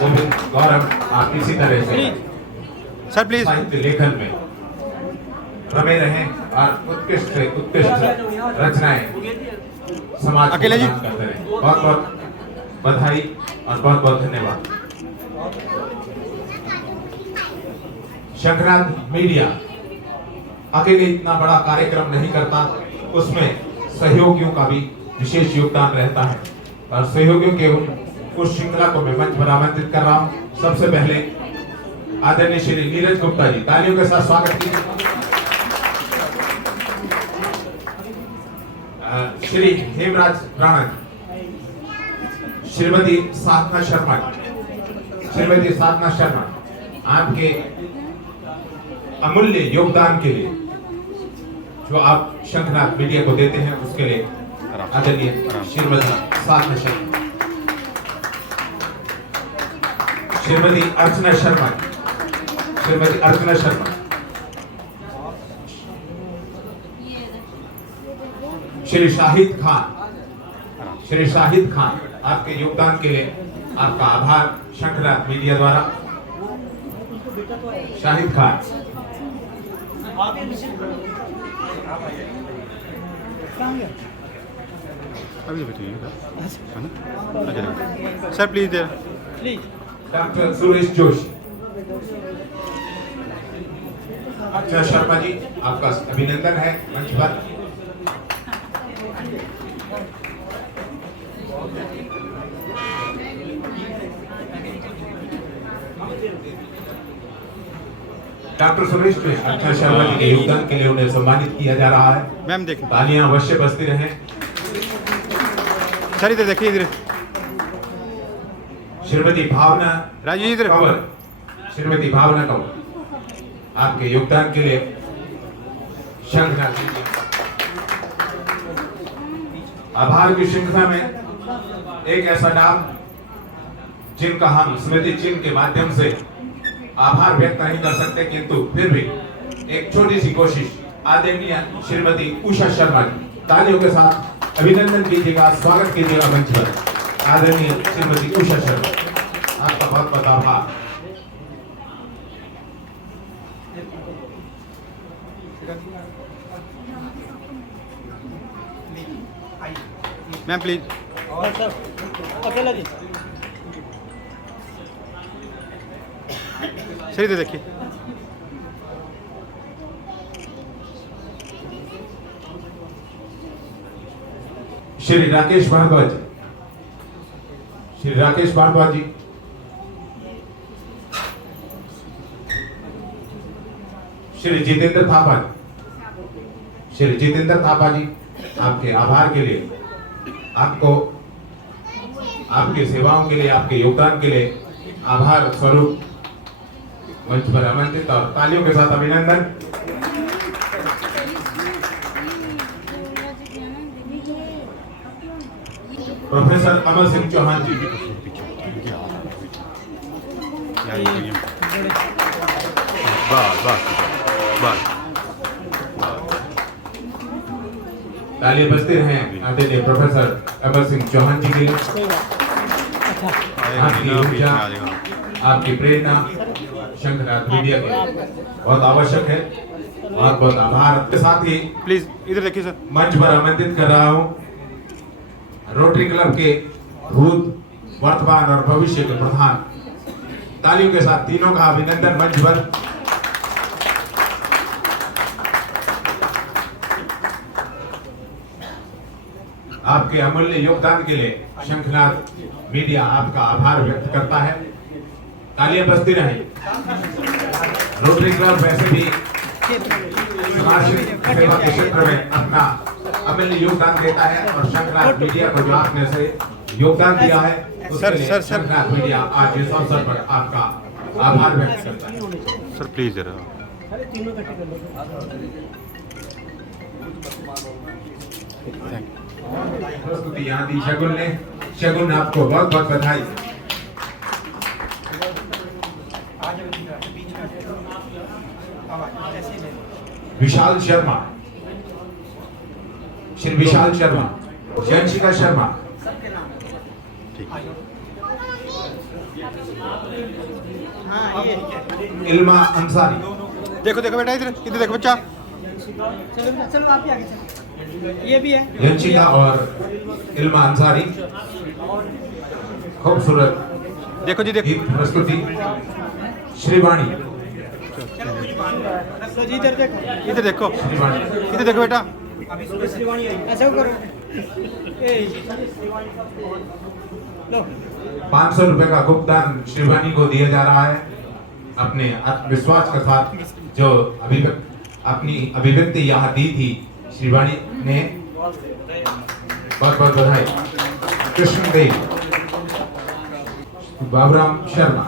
गोविंद गौरव, आप इसी तरह से सर प्लीज साहित्य लेखन में रमे रहें और उत्कृष्ट से उत्कृष्ट रचनाएं समाज अकेले जी। को प्रदान करते रहें। बहुत बहुत बधाई और बहुत बहुत धन्यवाद। शंखनाद मीडिया अकेले इतना बड़ा कार्यक्रम नहीं करता, उसमें सहयोगियों का भी विशेष योगदान रहता है और सहयोगियों के उस श्रृंखला को मैं मंच पर आमंत्रित कर रहा हूं। सबसे पहले आदरणीय श्री नीरज गुप्ता जी, तालियों के साथ स्वागत कीजिए। श्री हेमराज राणा जी, श्रीमती साधना शर्मा जी, श्रीमती साधना शर्मा, आपके अमूल्य योगदान के लिए जो आप शंखनाद मीडिया को देते हैं उसके लिए आदरणीय श्रीमती साधना शर्मा, श्रीमती अर्चना शर्मा, श्रीमती अर्चना शर्मा, श्री शाहिद खान, श्री शाहिद खान, आपके योगदान के लिए आपका आभार शंखनाद मीडिया द्वारा। शाहिद खान, अभी बताइए है ना। अच्छा सर प्लीज देर। डॉक्टर सुरेश जोशी, अर्चना शर्मा जी, आपका अभिनंदन है मंच पर। डॉक्टर सुरेश में अर्चना शर्मा जी के योगदान के लिए उन्हें सम्मानित किया जा रहा है। मैम देखिए, तालियां अवश्य बजती रहें। सर इधर देखिए, इधर श्रीमती भावना राजू जी इधर। कंवर, श्रीमती भावना कंवर, आपके योगदान के लिए शंखनाद मीडिया आभार की श्रृंखला में एक ऐसा नाम जिनका हम स्मृति चिन्ह के माध्यम से आभार व्यक्त नहीं कर सकते, किंतु फिर भी एक छोटी सी कोशिश आदरणीय श्रीमती उषा शर्मा जी, तालियों के साथ अभिनंदन कीजिएगा, स्वागत कीजिएगा मंच पर आदरणीय श्रीमती उषा शर्मा, आपका बहुत बहुत आभार। Ma'am please. अकेला जी। सर इधर देखिए। श्री राकेश भारद्वाज, श्री राकेश भारद्वाज जी, श्री जितेंद्र थापा, श्री जितेंद्र थापा जी, आपके आभार के लिए, आपको आपकी सेवाओं के लिए, आपके योगदान के लिए आभार स्वरूप मंच पर आमंत्रित और तालियों के साथ अभिनंदन। प्रोफेसर अमर सिंह चौहान जी, तालियां बजते रहें आदरणीय प्रोफेसर अमर सिंह चौहान जी के लिए। आपकी ऊर्जा, आपकी प्रेरणा शंखनाद मीडिया के बहुत आवश्यक है। बहुत बहुत आभार के साथ ही प्लीज इधर देखिए सर। मंच पर आमंत्रित कर रहा हूं रोटरी क्लब के भूत, वर्तमान और भविष्य के प्रधान। तालियों के साथ तीनों का अभिनंदन मंच पर। आपके अमूल्य योगदान के लिए शंखनाद मीडिया आपका आभार व्यक्त करता है। तालियां बजती रहें। रोटरी क्लब वैसे भी समाज सेवा के क्षेत्र में अपना अमूल्य योगदान देता है और शंखनाद मीडिया को जो आपने से योगदान दिया है उसके लिए शंखनाद मीडिया आज इस अवसर पर आपका आभार व्यक्त करता है। सर प्लीज जरा प्रस्तुति यहाँ दी शगुन ने। शगुन आपको बहुत बहुत बधाई। विशाल शर्मा, श्री विशाल शर्मा, जयंशिका शर्मा, इल्मा अंसारी। देखो देखो बेटा, इधर इधर देखो बच्चा। चलो आप ही आगे चलो। ये भी है जयंशिका और इल्मा अंसारी। खूबसूरत देखो जी देखो। गीत प्रस्तुति श्रीवाणी। इधर देखो, इधर देखो, श्रीवाणी इधर देखो बेटा। ऐसा करो। 500 रुपए का भुगतान श्रीवाणी को दिया जा रहा है। अपने आत्मविश्वास के साथ जो अपनी अभिव्यक्ति यहाँ दी थी श्रीवाणी ने, बहुत बहुत बधाई। कृष्णदेव, बाबूराम शर्मा,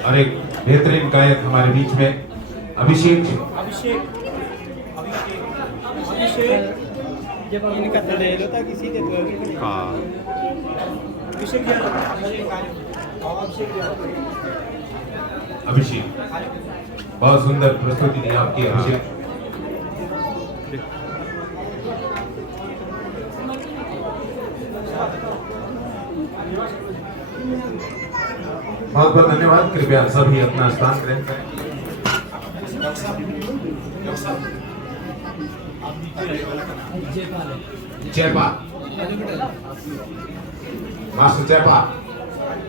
और एक बेहतरीन गायक हमारे बीच में अभिषेक जी। जब इनका तो ले लो था किसी के तो हाँ अभिषेक, बहुत सुंदर प्रस्तुति दी आपकी अभिषेक। बहुत बहुत धन्यवाद। कृपया सभी अपना स्थान ग्रहण करें। जयपाल, मास्टर जयपाल,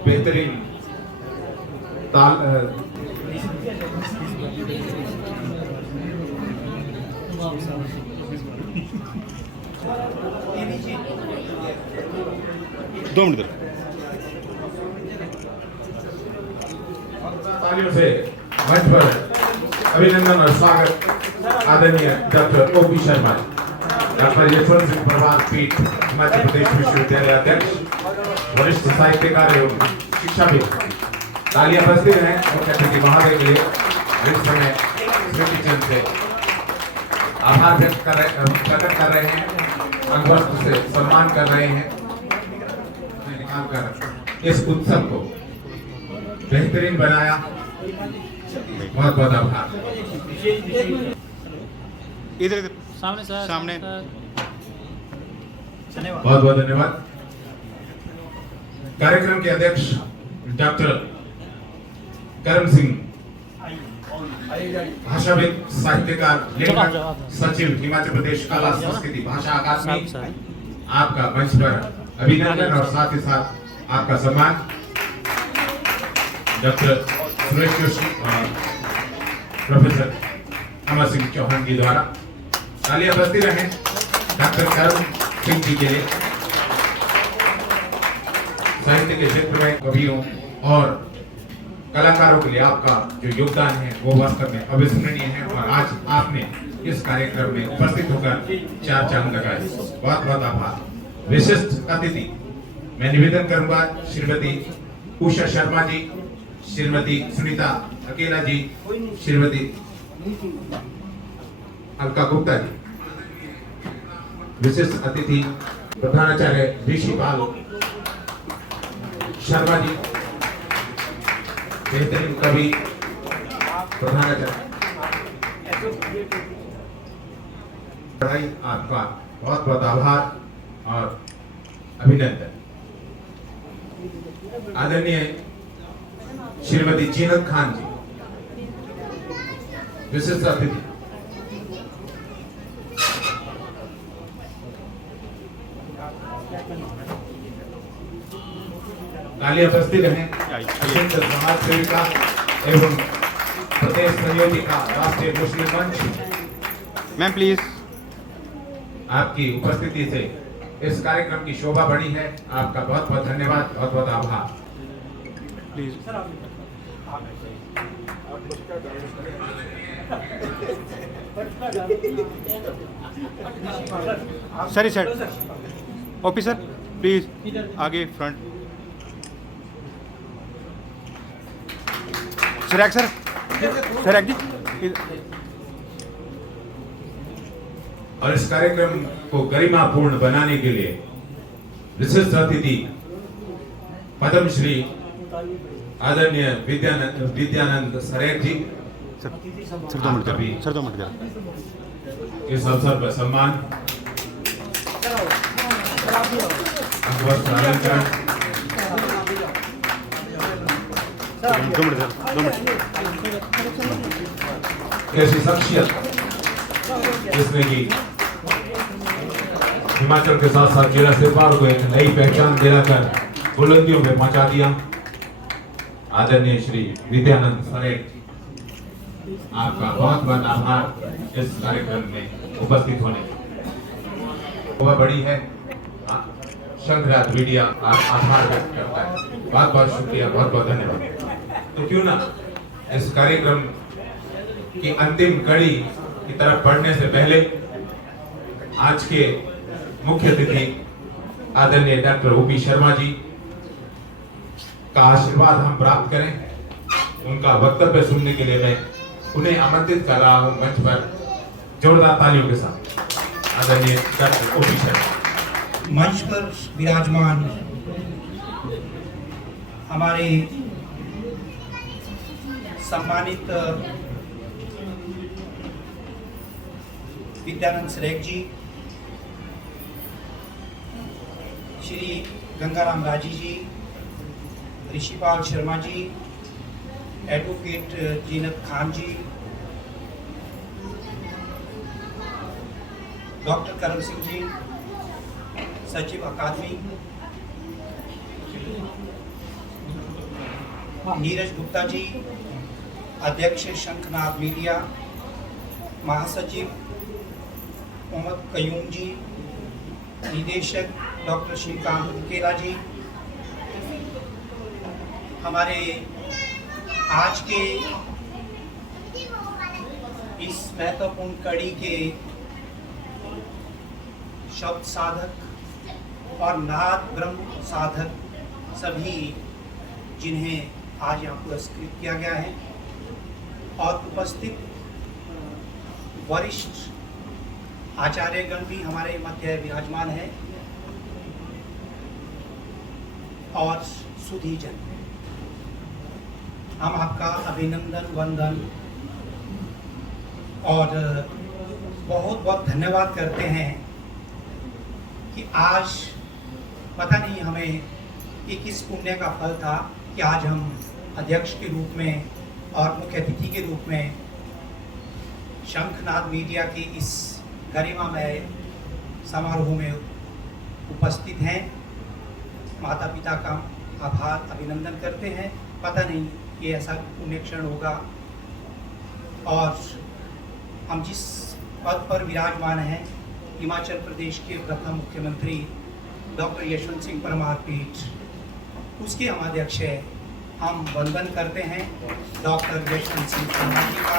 बेहतरीन ताल। 2 मिनट। तालियों से मंच पर अभिनंदन और स्वागत आदरणीय doctor OP Sharma, doctor Yashwant Singh Parmar पीठ, हिमाचल प्रदेश विश्वविद्यालय अध्यक्ष, वरिष्ठ साहित्यकार एवं शिक्षाविद। तालियां बजती रहें मुख्य अतिथि महोदय के लिए। इस समय स्मृति चिन्ह से आभार व्यक्त प्रकट कर रहे हैं, अंगवस्त्र से सम्मान कर रहे हैं। निकालकर इस उत्सव को बेहतरीन बनाया। बहुत बहुत आभार। इधर इधर सामने सर, सामने। बहुत बहुत धन्यवाद। कार्यक्रम के अध्यक्ष डॉक्टर करम सिंह, भाषाविद, साहित्यकार, लेखक, सचिव, हिमाचल प्रदेश कला संस्कृति भाषा अकादमी, आपका मंच पर अभिनंदन और साथ ही साथ आपका सम्मान। डॉक्टर सुरेश जोशी और प्रोफेसर अमर सिंह चौहान जी द्वारा। तालियां बजती रहें डॉक्टर करम सिंह जी के लिए। साहित्य के क्षेत्र में कवियों और कलाकारों के लिए आपका जो योगदान है वो वास्तव में अविस्मरणीय है और आज आपने इस कार्यक्रम में उपस्थित होकर 4 चांद लगाए। बहुत बहुत आभार। विशिष्ट अतिथि मैं निवेदन करूंगा श्रीमती उषा शर्मा जी, श्रीमती सुनीता अकेला जी, श्रीमती अलका गुप्ता जी। विशिष्ट अतिथि प्रधानाचार्य ऋषिपाल शर्मा जी, बेहतरीन कवि प्रधानाचार्य। आपका बहुत बहुत आभार और अभिनंदन। आदरणीय श्रीमती जीनत खान जी, विशिष्ट अतिथि। तालियां बजती रहें। अत्यंत समाज सेविका एवं प्रदेश संयोजिका राष्ट्रीय मुस्लिम मंच, मैम प्लीज। आपकी उपस्थिति से इस कार्यक्रम की शोभा बढ़ी है। आपका बहुत बहुत धन्यवाद, बहुत बहुत आभार। प्लीज सर इस साइड। ऑफिसर प्लीज आगे फ्रंट। सर सर जी। और इस कार्यक्रम को गरिमापूर्ण बनाने के लिए विशिष्ट अतिथि पद्म श्री आदरणीय विद्यानंद सरेख जी। सर 2 मिनट कर, सर 2 मिनट कर। इस अवसर पर सम्मान अलंकरण 2 मिनट सर, 2 मिनट। ऐसी शख्सियत जिसने की हिमाचल के साथ साथ जिला सिरपाल को एक नई पहचान दिलाकर बुलंदियों में पहुंचा दिया। आदरणीय श्री विद्यानंद सरेख, आपका बहुत बहुत आभार इस कार्यक्रम में उपस्थित होने की। वह बड़ी है शंखराज मीडिया आभार व्यक्त करता है। बहुत बहुत शुक्रिया, बहुत बहुत धन्यवाद। तो क्यों ना इस कार्यक्रम की अंतिम कड़ी की तरफ बढ़ने से पहले आज के मुख्य अतिथि आदरणीय डॉक्टर ओपी शर्मा जी का आशीर्वाद हम प्राप्त करें। उनका वक्तव्य सुनने के लिए मैं उन्हें आमंत्रित कर रहा हूं मंच पर जोरदार तालियों के साथ। आदरणीय डॉक्टर ओपी शर्मा मंच पर विराजमान हमारे सम्मानित विद्यानंद सरेख जी, श्री गंगाराम राजी जी, ऋषिपाल शर्मा जी, एडवोकेट जीनत खान जी, डॉक्टर करम सिंह जी, सचिव अकादमी, नीरज गुप्ता जी, अध्यक्ष शंखनाद मीडिया, महासचिव मोहम्मद कयूम जी, निदेशक डॉक्टर श्रीकांत अकेला जी, हमारे आज के इस महत्वपूर्ण कड़ी के शब्द साधक और नाद ब्रह्म साधक सभी जिन्हें आज यहाँ पुरस्कृत किया गया है और उपस्थित वरिष्ठ आचार्यगण भी हमारे मध्य विराजमान है और सुधीजन, हम आपका अभिनंदन वंदन और बहुत बहुत धन्यवाद करते हैं कि आज पता नहीं हमें कि किस पुण्य का फल था कि आज हम अध्यक्ष के रूप में और मुख्य अतिथि के रूप में शंखनाद मीडिया की इस गरिमामय समारोह में उपस्थित हैं। माता पिता का आभार अभिनंदन करते हैं। पता नहीं कि ऐसा पुण्य क्षण होगा और हम जिस पद पर विराजमान हैं, हिमाचल प्रदेश के प्रथम मुख्यमंत्री डॉक्टर यशवंत सिंह परमार पीठ उसके हम अध्यक्ष है। हम वंदन करते हैं डॉक्टर यशवंत सिंह परमार जी का।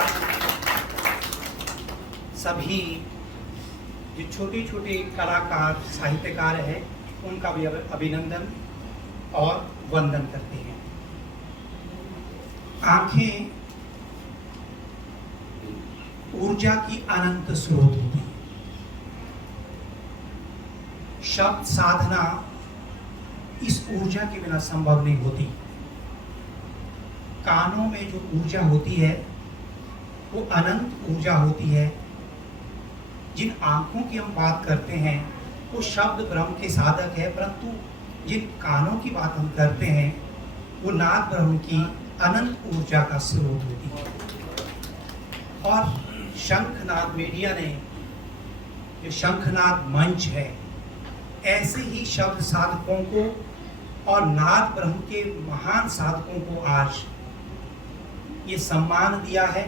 सभी जो छोटे छोटे कलाकार साहित्यकार हैं उनका भी अभिनंदन और वंदन करते हैं। आंखें ऊर्जा की अनंत स्रोत होती है। शब्द साधना इस ऊर्जा के बिना संभव नहीं होती। कानों में जो ऊर्जा होती है वो अनंत ऊर्जा होती है। जिन आंखों की हम बात करते हैं वो शब्द ब्रह्म के साधक है, परंतु जिन कानों की बात हम करते हैं वो नाद ब्रह्म की अनंत ऊर्जा का स्रोत होती है। और शंखनाद मीडिया ने जो शंखनाद मंच है, ऐसे ही शब्द साधकों को और नाद ब्रह्म के महान साधकों को आज ये सम्मान दिया है।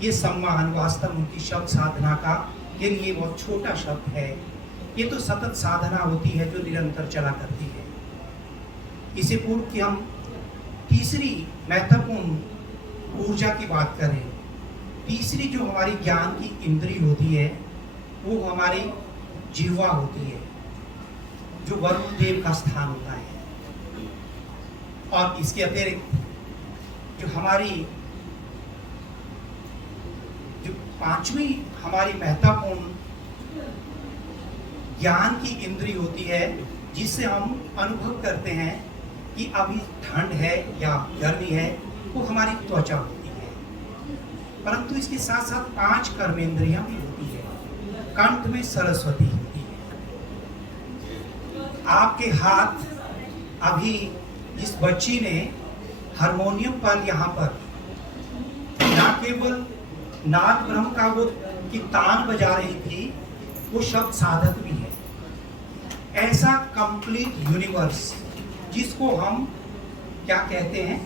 ये सम्मान वास्तव उनकी शब्द साधना का के लिए बहुत छोटा शब्द है। ये तो सतत साधना होती है जो निरंतर चला करती है। इसे पूर्व कि हम तीसरी महत्वपूर्ण ऊर्जा की बात करें, तीसरी जो हमारी ज्ञान की इंद्री होती है वो हमारी जिह्वा होती है, जो वरुण देव का स्थान होता है। और इसके अतिरिक्त जो हमारी जो पांचवी हमारी महत्वपूर्ण ज्ञान की इंद्री होती है, जिससे हम अनुभव करते हैं कि अभी ठंड है या गर्मी है, वो हमारी त्वचा होती है। परंतु इसके साथ साथ 5 कर्मेंद्रियां भी होती है। कंठ में सरस्वती होती है। आपके हाथ अभी जिस बच्ची ने हारमोनियम पर यहाँ पर ना केवल नाद ब्रह्म का वो की तान बजा रही थी, वो शब्द साधक भी है। ऐसा कंप्लीट यूनिवर्स जिसको हम क्या कहते हैं,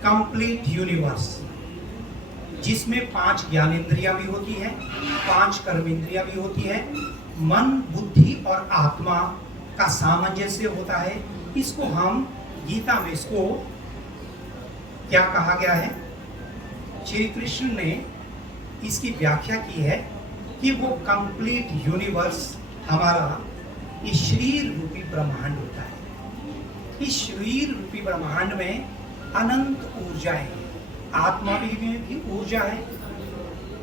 कंप्लीट यूनिवर्स, जिसमें 5 ज्ञानेंद्रियां भी होती है, 5 कर्मेंद्रियां भी होती है, मन, बुद्धि और आत्मा का सामंजस्य होता है। इसको हम गीता में इसको क्या कहा गया है, श्री कृष्ण ने इसकी व्याख्या की है कि वो कंप्लीट यूनिवर्स हमारा ये शरीर रूपी ब्रह्मांड होता है। इस शरीर रूपी ब्रह्मांड में अनंत ऊर्जाएं हैं। आत्मा में भी ऊर्जा है,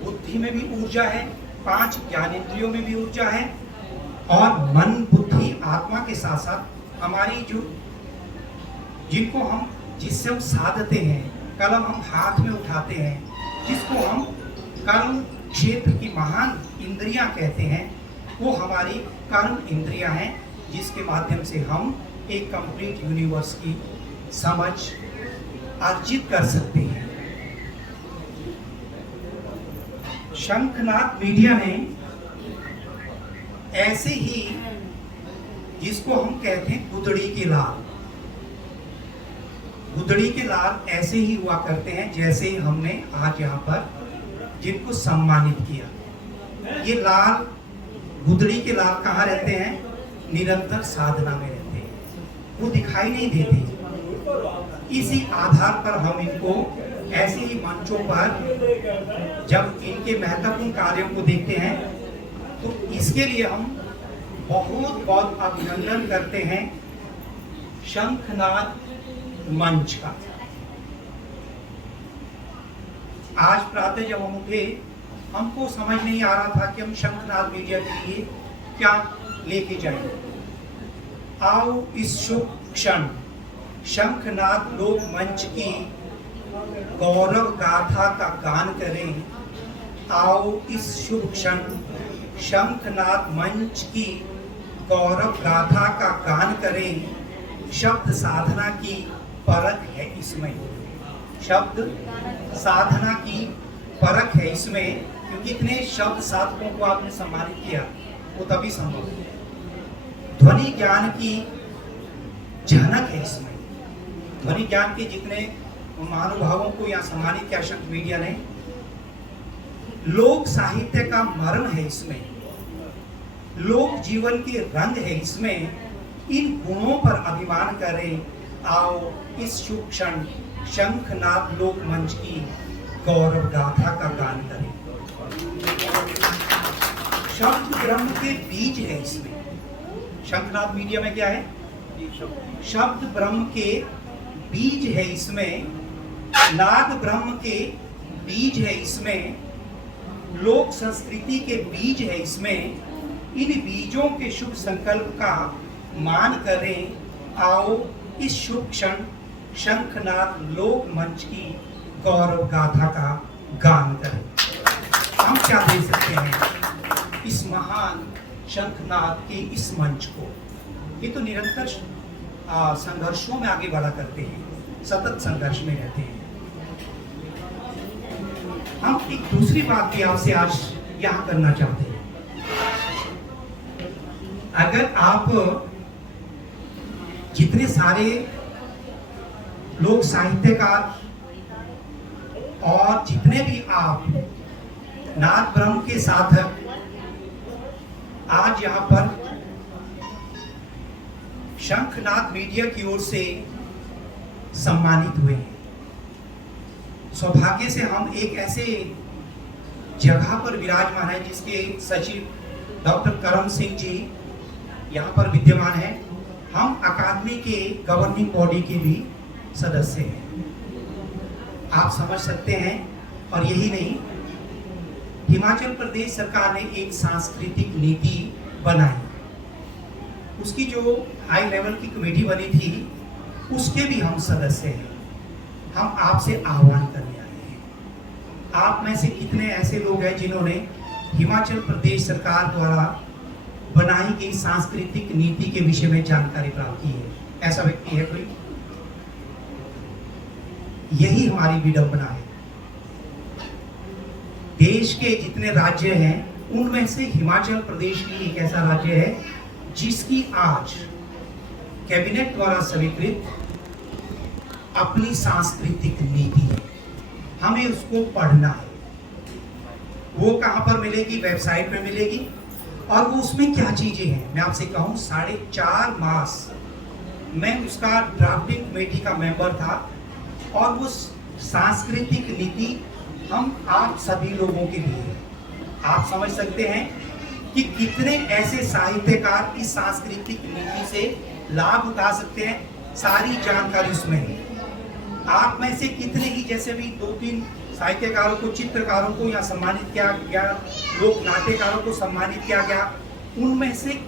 बुद्धि में भी ऊर्जा है, 5 ज्ञानेंद्रियों में भी ऊर्जा है, और मन, बुद्धि, आत्मा के साथ साथ हमारी जो जिनको हम जिससे हम साधते हैं, कलम हम हाथ में उठाते हैं, जिसको हम कर्म क्षेत्र की महान इंद्रियां कहते हैं, वो हमारी कर्म इंद्रियां हैं, जिसके माध्यम से हम एक कंप्लीट यूनिवर्स की समझ अर्जित कर सकते हैं। शंखनाद मीडिया ने ऐसे ही जिसको हम कहते हैं गुदड़ी के लाल, गुदड़ी के लाल ऐसे ही हुआ करते हैं जैसे हमने आज यहाँ पर जिनको सम्मानित किया। ये लाल गुदड़ी के लाल कहाँ रहते हैं, निरंतर साधना में रहते हैं, वो दिखाई नहीं देते। इसी आधार पर हम इनको ऐसे ही मंचों पर जब इनके महत्वपूर्ण कार्यों को देखते हैं तो इसके लिए हम बहुत बहुत अभिनंदन करते हैं शंखनाद मंच का। आज प्रातः जब हम उठे, हमको समझ नहीं आ रहा था कि हम शंखनाद मीडिया के लिए क्या लेके जाएंगे। आओ इस शुभ क्षण शंखनाद लोक मंच की गौरव गाथा का गान करें। आओ इस शुभ क्षण शंखनाद मंच की गौरव गाथा का गान करें। शब्द साधना की परख है इसमें, शब्द साधना की परख है इसमें, क्योंकि इतने शब्द साधकों को आपने सम्मानित किया, वो तभी संभव है। ध्वनि ज्ञान की झलक है इसमें। ध्वनि ज्ञान के जितने महानुभावों को यहाँ सम्मानित किया शंख मीडिया ने, लोक साहित्य का मर्म है इसमें, लोक जीवन के रंग है इसमें, इन गुणों पर अभिमान करें। आओ इस शुभ क्षण शंखनाद लोक मंच की गौरव गाथा का गान करें। शब्द ब्रह्म के बीज है इसमें। शंखनाद मीडिया में क्या है? शब्द ब्रह्म के बीज है इसमें, नाद ब्रह्म के बीज है इसमें, लोक संस्कृति के बीज है इसमें। इन बीजों के शुभ संकल्प का मान करें। आओ इस शुभ क्षण शंखनाद लोक मंच की गौरव गाथा का गान करें। हम क्या दे सकते हैं इस महान शंखनाद के इस मंच को? ये तो निरंतर संघर्षों में आगे बढ़ा करते हैं, सतत संघर्ष में रहते हैं। हम एक दूसरी बात भी आपसे आज यहाँ करना चाहते हैं। अगर आप जितने सारे लोग साहित्यकार और जितने भी आप नाद ब्रह्म के साधक आज यहाँ पर शंखनाद मीडिया की ओर से सम्मानित हुए हैं, सौभाग्य से हम एक ऐसे जगह पर विराजमान है जिसके सचिव डॉक्टर करम सिंह जी यहाँ पर विद्यमान है। हम अकादमी के गवर्निंग बॉडी के भी सदस्य हैं। आप समझ सकते हैं। और यही नहीं, हिमाचल प्रदेश सरकार ने एक सांस्कृतिक नीति बनाई, उसकी जो हाई लेवल की कमेटी बनी थी उसके भी हम सदस्य हैं। हम आपसे आह्वान करने आए हैं। आप में से कितने ऐसे लोग हैं जिन्होंने हिमाचल प्रदेश सरकार द्वारा बनाई गई सांस्कृतिक नीति के विषय में जानकारी प्राप्त की है? ऐसा व्यक्ति है कोई? यही हमारी विडंबना है। देश के जितने राज्य हैं उनमें से हिमाचल प्रदेश भी एक ऐसा राज्य है जिसकी आज कैबिनेट द्वारा स्वीकृत अपनी सांस्कृतिक नीति है। हमें उसको पढ़ना है। वो कहां पर मिलेगी? वेबसाइट में मिलेगी। और वो उसमें क्या चीजें हैं मैं आपसे कहूं, 4.5 मास मैं उसका ड्राफ्टिंग कमेटी का मेंबर था और वो सांस्कृतिक नीति हम आप सभी लोगों के लिए है। आप समझ सकते हैं कि कितने ऐसे साहित्यकार इस सांस्कृतिक नीति से लाभ उठा सकते हैं। सारी जानकारी उसमें है। आप में से कितने ही जैसे भी 2-3 साहित्यकारों को, चित्रकारों को यहाँ सम्मानित किया गया, लोक नाट्यकारों को सम्मानित किया गया, उनमें से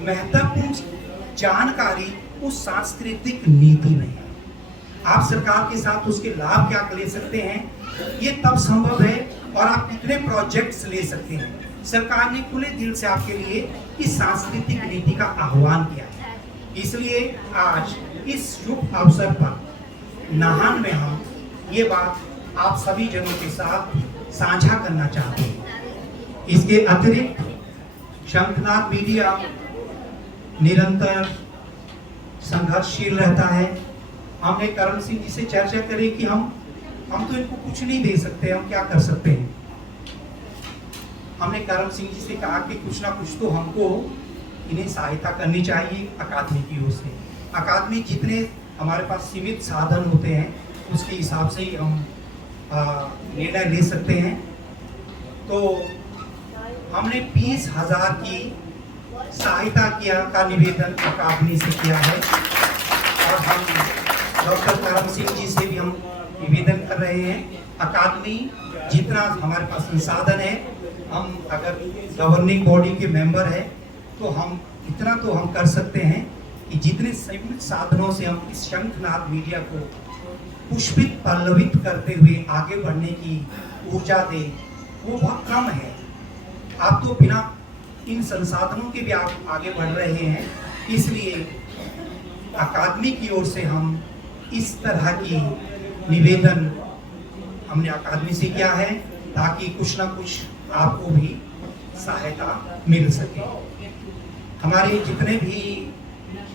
महत्वपूर्ण जानकारी उस सांस्कृतिक नीति में है। आप सरकार के साथ उसके लाभ क्या ले सकते हैं, ये तब संभव है। और आप कितने प्रोजेक्ट्स ले सकते हैं। सरकार ने खुले दिल से आपके लिए इस सांस्कृतिक नीति का आह्वान किया है। इसलिए आज इस शुभ अवसर पर नाहन में हम ये बात आप सभी जनों के साथ साझा करना चाहते हैं। इसके अतिरिक्त शंखनाद मीडिया निरंतर संघर्षशील रहता है। हमने करम सिंह जी से चर्चा करी कि हम तो इनको कुछ नहीं दे सकते, हम क्या कर सकते हैं। हमने करम सिंह जी से कहा कि कुछ ना कुछ तो हमको इन्हें सहायता करनी चाहिए अकादमी की ओर से। अकादमी जितने हमारे पास सीमित साधन होते हैं उसके हिसाब से ही हम निर्णय ले सकते हैं। तो हमने 20,000 की सहायता का निवेदन अकादमी से किया है और हम डॉक्टर करम सिंह जी से भी हम निवेदन कर रहे हैं। अकादमी जितना हमारे पास संसाधन है, हम अगर गवर्निंग बॉडी के मेंबर है तो हम इतना तो हम कर सकते हैं कि जितने सीमित साधनों से हम इस शंखनाद मीडिया को पुष्पित पल्लवित करते हुए आगे बढ़ने की ऊर्जा दे, वो बहुत कम है। आप तो बिना इन संसाधनों के भी आप आगे बढ़ रहे हैं। इसलिए अकादमी की ओर से हम इस तरह की निवेदन हमने अकादमी से किया है ताकि कुछ ना कुछ आपको भी सहायता मिल सके। हमारे जितने भी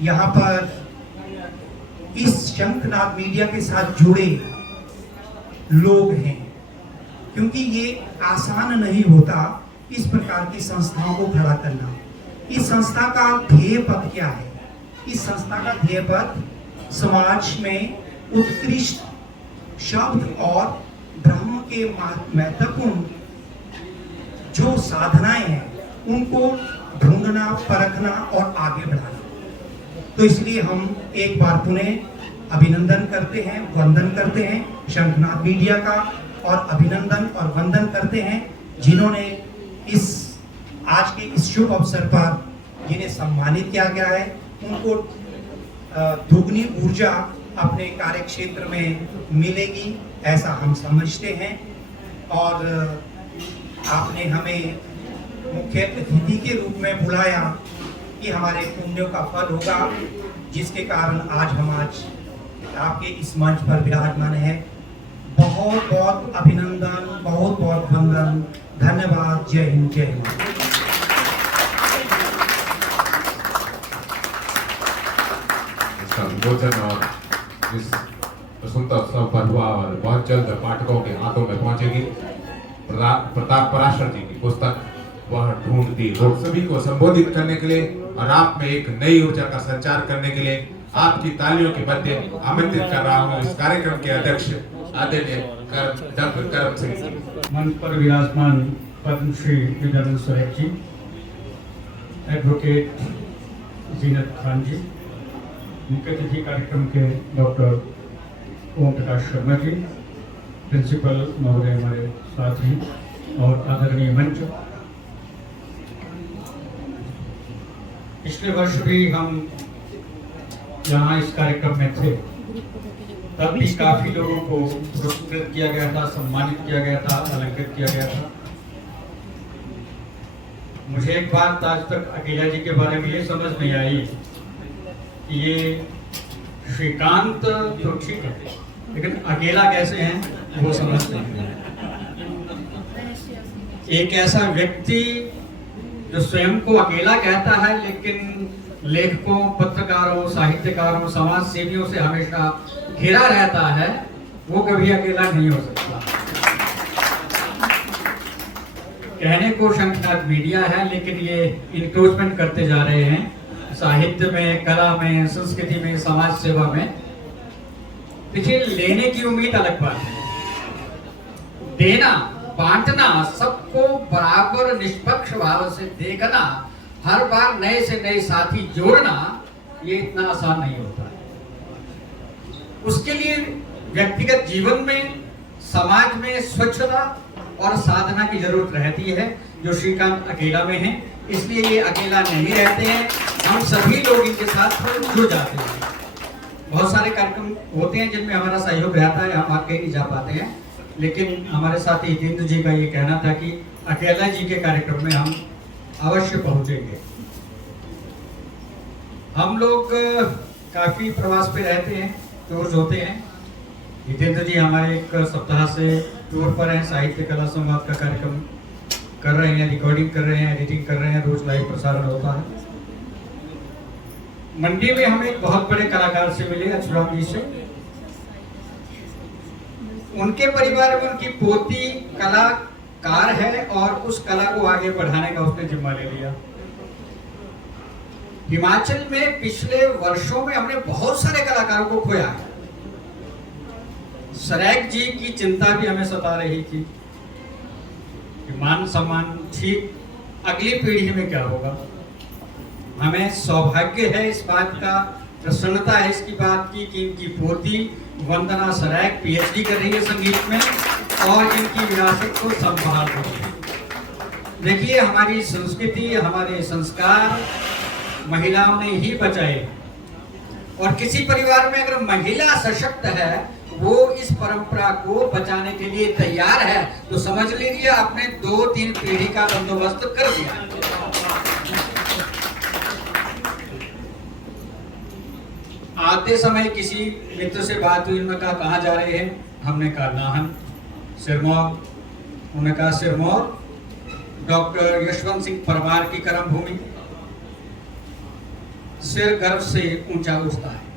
यहाँ पर इस शंखनाद मीडिया के साथ जुड़े लोग हैं, क्योंकि ये आसान नहीं होता इस प्रकार की संस्थाओं को खड़ा करना। इस संस्था का ध्येय पद क्या है? इस संस्था का ध्येय पद समाज में उत्कृष्ट शब्द और ब्रह्म के महत्वपूर्ण जो साधनाएं हैं उनको ढूंढना, परखना और आगे बढ़ाना। तो इसलिए हम एक बार पुनः अभिनंदन करते हैं, वंदन करते हैं शंखनाद मीडिया का, और अभिनंदन और वंदन करते हैं जिन्होंने इस आज के इस शुभ अवसर पर जिन्हें सम्मानित किया गया है, उनको दुगनी ऊर्जा अपने कार्य क्षेत्र में मिलेगी ऐसा हम समझते हैं। और आपने हमें मुख्य अतिथि के रूप में बुलाया, कि हमारे पुण्यों का फल होगा, जिसके कारण आज हम आपके इस मंच पर विराजमान है। बहुत बहुत अभिनंदन, बहुत बहुत वंदन, धन्यवाद। जय हिंद, जय हिंद। इसका विमोचन और इस प्रस्तुत अवसर पर हुआ और बहुत जल्द पाठकों के हाथों में पहुंचेगी। प्रताप पराशर जी की पुस्तक वह ढूंढती रोड। सभी को संबोधित करने के लिए और आप में एक नई ऊर्जा का संचार करने के लिए आपकी तालियों के मध्य आमंत्रित कर रहा हूँ इस कार्यक्रम के अध्यक्ष आदरणीय डॉक्टर करम सिंह जी। मंच पर विराजमान पद्मश्री विद्यानंद सुरेख जी, एडवोकेट जीनत खान जी, मुख्य अतिथि कार्यक्रम के डॉक्टर ओम प्रकाश शर्मा जी, प्रिंसिपल महोदय हमारे साथ हैं, और आदरणीय मंच। पिछले वर्ष भी हम यहाँ इस कार्यक्रम में थे, तब भी काफी लोगों को पुरस्कृत किया गया था, सम्मानित किया गया था, अलंकृत किया गया था। मुझे एक बात आज तक अकेला जी के बारे में ये समझ नहीं आई कि ये श्रीकांत तो ठीक है, लेकिन अकेला कैसे हैं वो समझ नहीं है। एक ऐसा व्यक्ति जो स्वयं को अकेला कहता है, लेकिन लेखकों, पत्रकारों, साहित्यकारों, समाज सेवियों से हमेशा घिरा रहता है, वो कभी अकेला नहीं हो सकता। कहने को शंखनाद मीडिया है, लेकिन ये इंक्रोचमेंट करते जा रहे हैं साहित्य में, कला में, संस्कृति में, समाज सेवा में। देखिए, लेने की उम्मीद अलग बात है, देना, बांटना, सबको बराबर निष्पक्ष भाव से देखना, हर बार नए से नए साथी जोड़ना, ये इतना आसान नहीं होता है। उसके लिए व्यक्तिगत जीवन में, समाज में स्वच्छता और साधना की जरूरत रहती है, जो श्रीकांत अकेला में है, इसलिए ये अकेला नहीं रहते हैं। हम सभी लोग इनके साथ जुड़ जाते हैं। बहुत सारे कार्यक्रम होते हैं जिनमें हमारा सहयोग रहता है, हम आगे नहीं जा पाते हैं, लेकिन हमारे साथ हितेंद्र जी का ये कहना था कि अकेला जी के कार्यक्रम में हम अवश्य पहुंचेंगे। हम लोग काफी प्रवास पे रहते हैं, टूर्स होते हैं। हितेंद्र जी हमारे एक सप्ताह से टूर पर हैं, साहित्य कला संवाद का कार्यक्रम कर रहे हैं, रिकॉर्डिंग कर रहे हैं, एडिटिंग कर रहे हैं, रोज लाइव प्रसारण होता है। मंडी में हम एक बहुत बड़े कलाकार से मिले, अछुराम जी से। उनके परिवार में उनकी पोती कलाकार है और उस कला को आगे बढ़ाने का उसने जिम्मा ले लिया। हिमाचल में पिछले वर्षों में हमने बहुत सारे कलाकारों को खोया है। सुरेख जी की चिंता भी हमें सता रही थी कि मान सम्मान ठीक अगली पीढ़ी में क्या होगा। हमें सौभाग्य है इस बात का, प्रसन्नता है इसकी बात की कि इनकी पोती वंदना सुरेख पीएचडी कर रही है संगीत में और इनकी विरासत को संभाल रही है। देखिए, हमारी संस्कृति, हमारे संस्कार महिलाओं ने ही बचाए, और किसी परिवार में अगर महिला सशक्त है, वो इस परंपरा को बचाने के लिए तैयार है, तो समझ लीजिए आपने 2-3 पीढ़ी का बंदोबस्त कर दिया। आते समय किसी मित्र से बात हुई, उन्होंने कहा कहाँ जा रहे हैं? हमने कहा नाहन, सिरमौर। उन्होंने कहा सिरमौर डॉक्टर यशवंत सिंह परमार की कर्म भूमि। सिर गर्व से ऊंचा उठता है।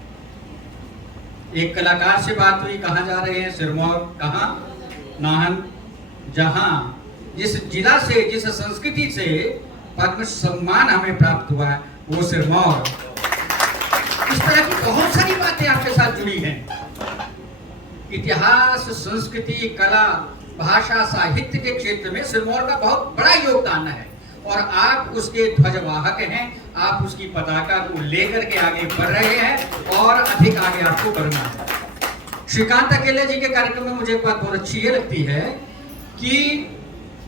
एक कलाकार से बात हुई, कहाँ जा रहे हैं? सिरमौर। कहाँ? नाहन। जहां जिस जिला से, जिस संस्कृति से पद्म सम्मान हमें प्राप्त हुआ है, वो सिरमौर। इस तरह की बहुत सारी बातें आपके साथ जुड़ी हैं। इतिहास, संस्कृति, कला, भाषा, साहित्य के क्षेत्र में सिरमौर का बहुत बड़ा योगदान है और आप उसके ध्वजवाहक हैं। आप उसकी पताका को लेकर के आगे बढ़ रहे हैं और अधिक आगे आपको बढ़ना है। श्रीकांत अकेला जी के कार्यक्रम में मुझे एक बात बहुत अच्छी ये लगती है कि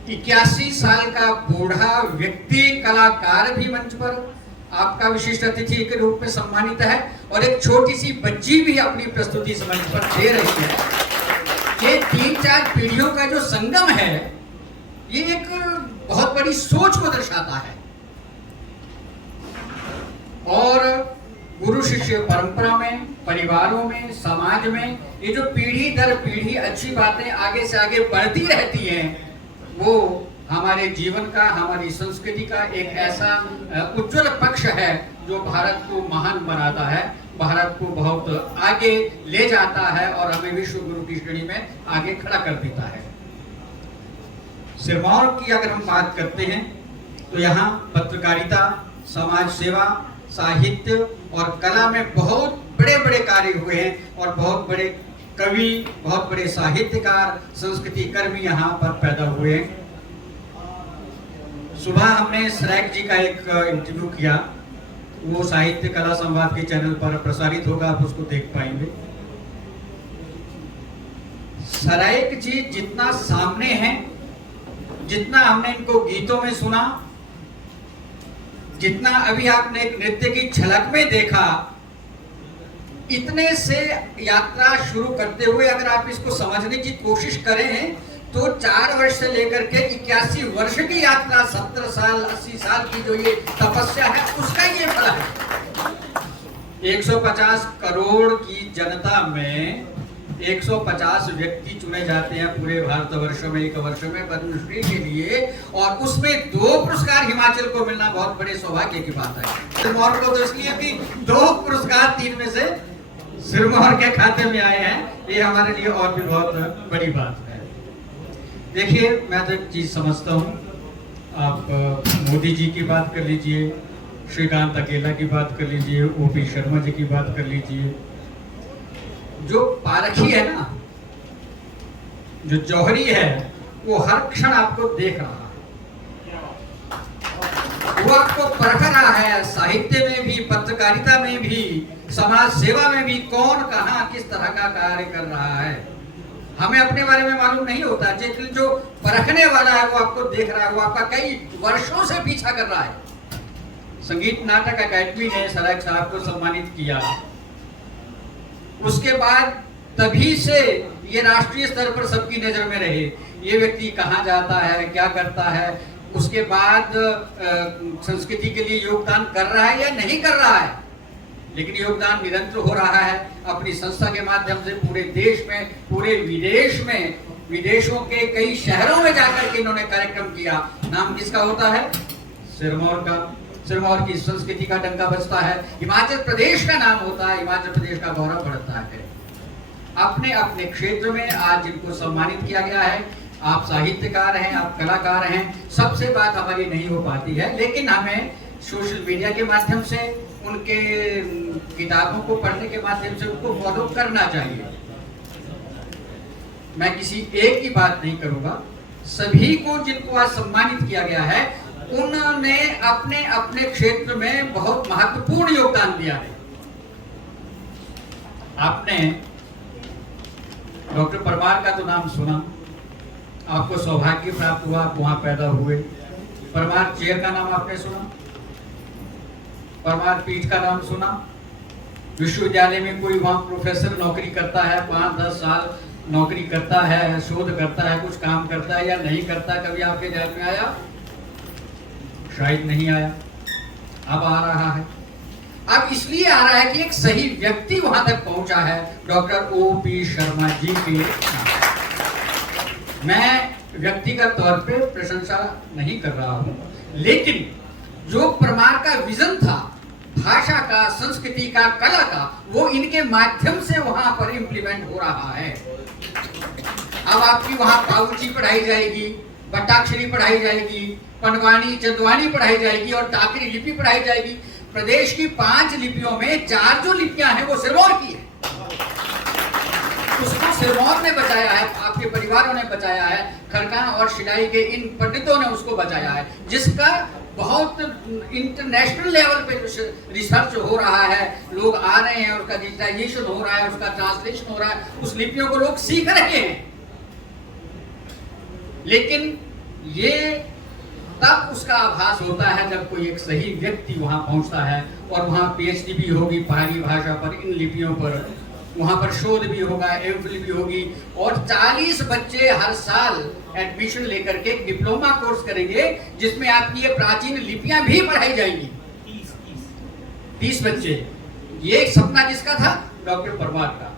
81 साल का बूढ़ा व्यक्ति कलाकार भी मंच पर आपका विशिष्ट अतिथि के रूप में सम्मानित है और एक छोटी सी बच्ची भी अपनी प्रस्तुति मंच पर दे रही है। ये 3-4 पीढ़ियों का जो संगम है, ये एक बहुत बड़ी सोच को दर्शाता है और गुरु शिष्य परंपरा में, परिवारों में, समाज में ये जो पीढ़ी दर पीढ़ी अच्छी बातें आगे से आगे बढ़ती रहती हैं, वो हमारे जीवन का, हमारी संस्कृति का एक ऐसा उज्जवल पक्ष है जो भारत को महान बनाता है, भारत को बहुत आगे ले जाता है और हमें विश्व गुरु की श्रेणी में आगे खड़ा कर देता है। सिरमौर की अगर हम बात करते हैं तो यहाँ पत्रकारिता, समाज सेवा, साहित्य और कला में बहुत बड़े बड़े कार्य हुए हैं और बहुत बड़े कवि, बहुत बड़े साहित्यकार, संस्कृति कर्मी यहाँ पर पैदा हुए हैं। सुबह हमने सरायक जी का एक इंटरव्यू किया, वो साहित्य कला संवाद के चैनल पर प्रसारित होगा, आप उसको देख पाएंगे। सरायक जी जितना सामने हैं, जितना हमने इनको गीतों में सुना, जितना अभी आपने एक नृत्य की झलक में देखा, इतने से यात्रा शुरू करते हुए अगर आप इसको समझने की कोशिश करें तो 4 वर्ष से लेकर के 81 वर्ष की यात्रा, 70 साल 80 साल की जो ये तपस्या है, उसका ये फल है। 150 करोड़ की जनता में 150 व्यक्ति चुने जाते हैं पूरे भारतवर्ष में एक वर्ष में पद्मश्री के लिए, और उसमें 2 पुरस्कार हिमाचल को मिलना बहुत बड़े सौभाग्य की बात है। सिरमौर को तो इसलिए कि 2 पुरस्कार 3 में से सिरमौर के खाते में आए हैं, ये हमारे लिए और भी बहुत बड़ी बात है। देखिए, मैं तो एक चीज समझता हूँ, आप मोदी जी की बात कर लीजिए, श्रीकांत अकेला की बात कर लीजिए, ओपी शर्मा जी की बात कर लीजिए, जो पारखी है ना, जो जौहरी है, वो हर क्षण आपको देख रहा है, वो आपको परख रहा है। साहित्य में भी, पत्रकारिता में भी, समाज सेवा में भी कौन कहाँ किस तरह का कार्य कर रहा है हमें अपने बारे में मालूम नहीं होता, लेकिन जो परखने वाला है वो आपको देख रहा है, वो आपका कई वर्षों से पीछा कर रहा है। संगीत नाटक अकादमी ने सरायक साहब को सम्मानित किया, उसके बाद तभी से ये राष्ट्रीय स्तर पर सबकी नजर में रहे, ये व्यक्ति कहाँ जाता है, क्या करता है, उसके बाद संस्कृति के लिए योगदान कर रहा है या नहीं कर रहा है, लेकिन योगदान निरंतर हो रहा है। अपनी संस्था के माध्यम से पूरे देश में, पूरे विदेश में, विदेशों के कई शहरों में जाकर के इन्होंने कार्यक्रम किया। नाम किसका होता है? सिरमौर का। सिरमौर की संस्कृति का डंका बजता है, हिमाचल प्रदेश का नाम होता है, हिमाचल प्रदेश का गौरव बढ़ता है। अपने अपने क्षेत्र में आज जिनको सम्मानित किया गया है, आप साहित्यकार हैं, आप कलाकार हैं, सबसे बात हमारी नहीं हो पाती है, लेकिन हमें सोशल मीडिया के माध्यम से, उनके किताबों को पढ़ने के माध्यम से उनको फॉलो करना चाहिए। मैं किसी एक की बात नहीं करूंगा, सभी को जिनको आज सम्मानित किया गया है उन्होंने अपने अपने क्षेत्र में बहुत महत्वपूर्ण योगदान दिया है। आपने डॉक्टर परमार का तो नाम सुना, आपको सौभाग्य प्राप्त हुआ, आप वहां पैदा हुए। परमार चेयर का नाम आपने सुना, परमार पीठ का नाम सुना। विश्वविद्यालय में कोई वहां प्रोफेसर नौकरी करता है, 5-10 साल नौकरी करता है, शोध करता है, कुछ काम करता है या नहीं करता, कभी आपके ध्यान में आया? शायद नहीं आया। अब आ रहा है। अब इसलिए आ रहा है कि एक सही व्यक्ति वहां तक पहुंचा है, डॉक्टर ओपी शर्मा जी के नाम। मैं व्यक्तिगत तौर पे प्रशंसा नहीं कर रहा हूं, लेकिन जो परमार का विजन था भाषा का, संस्कृति का, कला का, वो इनके माध्यम से वहां पर इंप्लीमेंट हो रहा है। अब आपकी वहां पाउची पढ़ाई जाएगी, बट्टाक्षरी पढ़ाई जाएगी, पंडवानी चंदवानी पढ़ाई जाएगी और टाकरी लिपि पढ़ाई जाएगी। प्रदेश की 5 लिपियों में 4 जो लिपियां हैं वो सिरमौर की है। उसको सिरमौर ने बचाया है, आपके परिवारों ने बचाया है, खरकान और शिलाई के इन पंडितों ने उसको बचाया है, जिसका बहुत इंटरनेशनल लेवल पे रिसर्च हो रहा है, लोग आ रहे हैं, उसका डिजिटाइजेशन हो रहा है, उसका ट्रांसलेशन हो रहा है, उस लिपियों को लोग सीख रहे हैं। लेकिन ये तब उसका आभास होता है जब कोई एक सही व्यक्ति वहां पहुंचता है और वहां पीएचडी भी होगी पहाड़ी भाषा पर, इन लिपियों पर, वहां पर शोध भी होगा, एमफिल भी होगी, और 40 बच्चे हर साल एडमिशन लेकर के डिप्लोमा कोर्स करेंगे जिसमें आपकी ये प्राचीन लिपियां भी पढ़ाई जाएंगी। 30 बच्चे। ये सपना किसका था? डॉक्टर परमार का।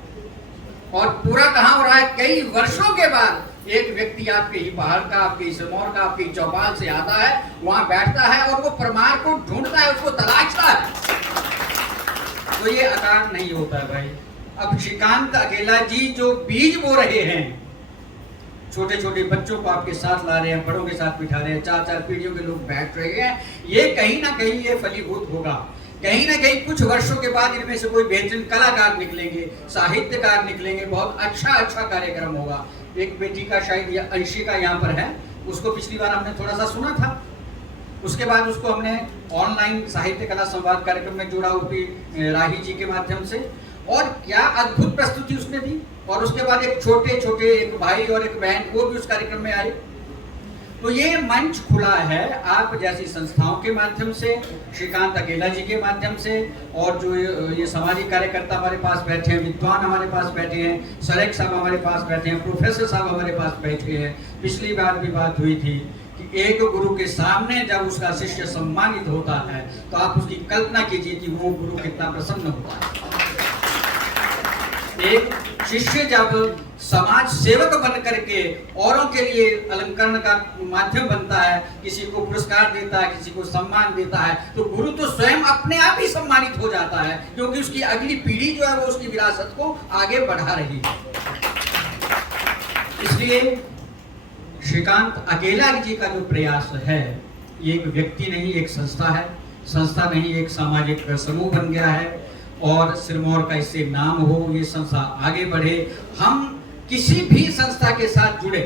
और पूरा कहां हो रहा है? कई वर्षों के बाद एक व्यक्ति आपके ही पहाड़ का, आपके सिरमौर का, आपकी चौपाल से आता है, वहां बैठता है और वो परमार को ढूंढता है, उसको तलाशता है। तो ये अकारण नहीं होता है भाई। अब श्रीकांत अकेला जी जो बीज बो रहे हैं, छोटे छोटे बच्चों को आपके साथ ला रहे हैं, बड़ों के साथ बिठा रहे हैं, 4-4 पीढ़ियों के लोग बैठ रहे हैं, ये कहीं ना कहीं ये फलीभूत होगा। कहीं ना कहीं कुछ वर्षों के बाद इनमें से कोई बेहतरीन कलाकार निकलेंगे, साहित्यकार निकलेंगे, बहुत अच्छा कार्यक्रम होगा। एक बेटी का शायद अंशिका यहाँ पर है, उसको पिछली बार हमने थोड़ा सा सुना था, उसके बाद उसको हमने ऑनलाइन साहित्य कला संवाद कार्यक्रम में जोड़ा ऊपी राही जी के माध्यम से, और क्या अद्भुत प्रस्तुति उसने दी। और उसके बाद एक छोटे छोटे एक भाई और एक बहन वो भी उस कार्यक्रम में आए। तो ये मंच खुला है आप जैसी संस्थाओं के माध्यम से, श्रीकांत अकेला जी के माध्यम से, और जो ये सामाजिक कार्यकर्ता हमारे पास बैठे हैं, विद्वान हमारे पास बैठे हैं, सरेक साहब हमारे पास बैठे हैं, प्रोफेसर साहब हमारे पास बैठे हैं। पिछली बार भी बात हुई थी कि एक गुरु के सामने जब उसका शिष्य सम्मानित होता है तो आप उसकी कल्पना कीजिए कि वो गुरु कितना प्रसन्न होता है। एक शिष्य जब समाज सेवक बन करके औरों के लिए अलंकरण का माध्यम बनता है, किसी को पुरस्कार देता है, किसी को सम्मान देता है, तो गुरु तो स्वयं अपने आप ही सम्मानित हो जाता है, क्योंकि उसकी अगली पीढ़ी जो है वो उसकी विरासत को आगे बढ़ा रही है। इसलिए श्रीकांत अकेला जी का जो प्रयास है, ये एक व्यक्ति नहीं, एक संस्था है, संस्था नहीं एक सामाजिक समूह बन गया है, और सिरमौर का इससे नाम हो, ये संस्था आगे बढ़े। हम किसी भी संस्था के साथ जुड़े,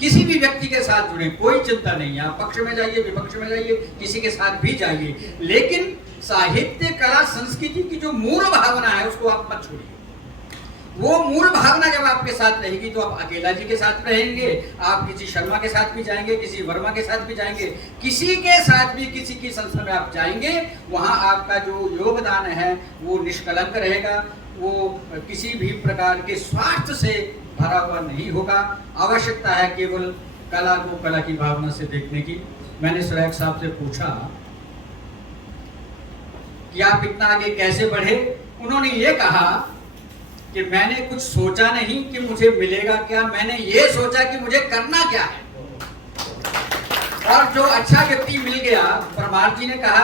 किसी भी व्यक्ति के साथ जुड़े, कोई चिंता नहीं है, आप पक्ष में जाइए, विपक्ष में जाइए, किसी के साथ भी जाइए, लेकिन साहित्य कला संस्कृति की जो मूल भावना है उसको आप मत छोड़िए। वो मूल भावना जब आपके साथ रहेगी तो आप अकेला जी के साथ रहेंगे, आप किसी शर्मा के साथ भी जाएंगे, किसी वर्मा के साथ भी जाएंगे, किसी के साथ भी किसी की संस्था में आप जाएंगे, वहां आपका जो योगदान है वो निष्कलंक रहेगा, वो किसी भी प्रकार के स्वार्थ से भरा हुआ नहीं होगा। आवश्यकता है केवल कला को कला की भावना से देखने की। मैंने सुरैख साहब से पूछा कि आप इतना आगे कैसे बढ़े? उन्होंने ये कहा कि मैंने कुछ सोचा नहीं कि मुझे मिलेगा क्या, मैंने ये सोचा कि मुझे करना क्या है। और जो अच्छा व्यक्ति मिल गया, परमार जी ने कहा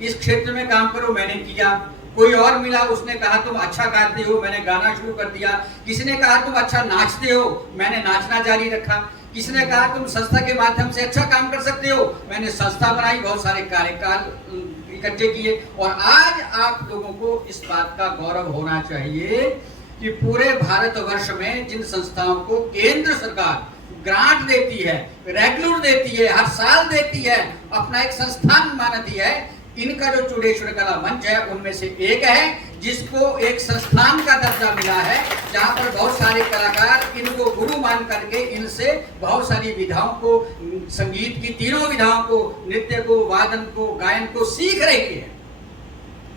इस क्षेत्र में काम करो, मैंने किया। कोई और मिला, उसने कहा तुम अच्छा गाते हो, मैंने गाना शुरू कर दिया। किसी ने कहा तुम अच्छा नाचते हो, मैंने नाचना जारी रखा। किसी ने कहा तुम संस्था के माध्यम से अच्छा काम कर सकते हो, मैंने संस्था बनाई, बहुत सारे कार्यकाल इकट्ठे किए। और आज आप लोगों को इस बात का गौरव होना चाहिए कि पूरे भारतवर्ष में जिन संस्थाओं को केंद्र सरकार ग्रांट देती है, रेगुलर देती है, हर साल देती है, अपना एक संस्थान मानती है, इनका जो चूड़ेश्वर कला मंच है उनमें से एक है जिसको एक संस्थान का दर्जा मिला है, जहां पर बहुत सारे कलाकार इनको गुरु मान करके इनसे बहुत सारी विधाओं को, संगीत की तीनों विधाओं को, नृत्य को, वादन को, गायन को सीख रही है।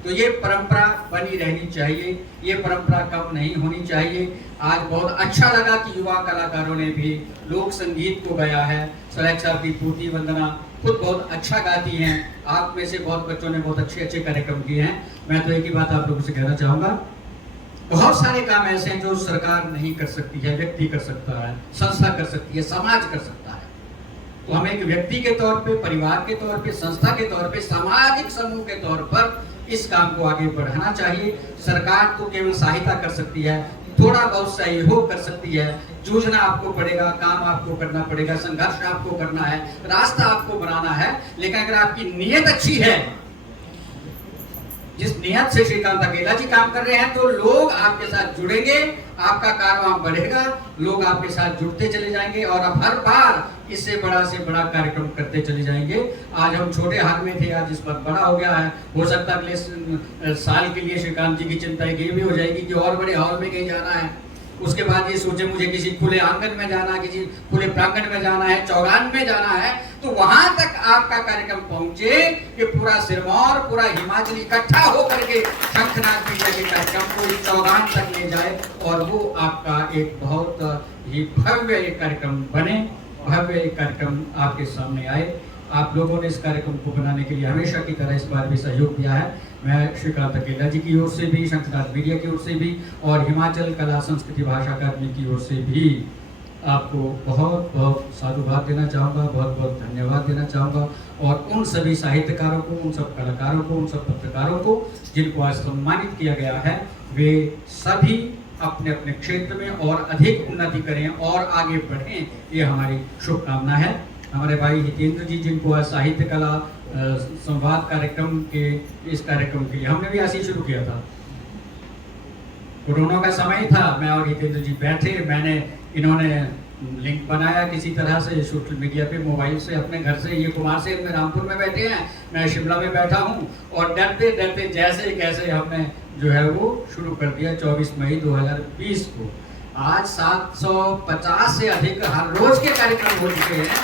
तो ये परंपरा बनी रहनी चाहिए, ये परंपरा कम नहीं होनी चाहिए। आज बहुत अच्छा लगा कि युवा कलाकारों ने भी लोक संगीत को गाया है। सुरैख साहब की पूर्ति वंदना खुद बहुत अच्छा गाती हैं, आप में से बहुत बच्चों ने बहुत अच्छे अच्छे कार्यक्रम किए हैं। मैं तो एक ही बात आप लोगों से कहना चाहूँगा, बहुत सारे काम ऐसे हैं जो सरकार नहीं कर सकती है, व्यक्ति कर सकता है, संस्था कर सकती है, समाज कर सकता है। तो हमें एक व्यक्ति के तौर पे, परिवार के तौर पे, संस्था के तौर पे, सामाजिक समूह के तौर पर इस काम को आगे बढ़ाना चाहिए। सरकार तो केवल सहायता कर सकती है, थोड़ा बहुत सहयोग कर सकती है, जूझना आपको पड़ेगा, काम आपको करना पड़ेगा, संघर्ष आपको करना है, रास्ता आपको बनाना है। लेकिन अगर आपकी नीयत अच्छी है जिस नियत से श्रीकांत अकेला जी काम कर रहे हैं, तो लोग आपके साथ जुड़ेंगे, आपका कारवां बढ़ेगा, लोग आपके साथ जुड़ते चले जाएंगे और अब हर बार इससे बड़ा से बड़ा कार्यक्रम करते चले जाएंगे। आज हम छोटे हाल में थे, आज इस बार बड़ा हो गया है। हो सकता है अगले साल के लिए श्रीकांत जी की चिंता ये भी हो जाएगी कि और बड़े हॉल में कहीं जाना है। उसके बाद ये सोचे मुझे किसी खुले आंगन में जाना, किसी खुले प्रांगण में जाना है, चौगान में जाना है, तो वहां तक आपका कार्यक्रम पहुंचे कि पूरा सिरमौर, पूरा हिमाचल इकट्ठा होकर के शंखनाद मीडिया के कार्यक्रम को इस चौगान तक ले जाए और वो आपका एक बहुत ही भव्य एक कार्यक्रम बने, भव्य एक कार्यक्रम आपके सामने आए। आप लोगों ने इस कार्यक्रम को बनाने के लिए हमेशा की तरह इस बार भी सहयोग दिया है। मैं श्रीकांत अकेला जी की ओर से भी, शंखनाद मीडिया की ओर से भी और हिमाचल कला संस्कृति भाषा अकादमी की ओर से भी आपको बहुत बहुत साधुवाद देना चाहूँगा, बहुत बहुत धन्यवाद देना चाहूँगा। और उन सभी साहित्यकारों को, उन सब कलाकारों को, उन सब पत्रकारों को जिनको आज सम्मानित किया गया है, वे सभी अपने अपने क्षेत्र में और अधिक उन्नति करें और आगे बढ़ें, ये हमारी शुभकामना है। हमारे भाई हितेंद्र जी, जिनको आज साहित्य कला संवाद कार्यक्रम के इस कार्यक्रम के लिए हमने भी ऐसे ही शुरू किया था। कोरोना का समय था, मैं और हितेंद्र जी बैठे, इन्होंने लिंक बनाया किसी तरह से सोशल मीडिया पे, मोबाइल से, अपने घर से। ये कुमारसेन में रामपुर में बैठे हैं, मैं शिमला में बैठा हूँ और डरते डरते जैसे कैसे हमने जो है वो शुरू कर दिया 24 मई 2020 को। आज 750 से अधिक हर रोज के कार्यक्रम हो चुके हैं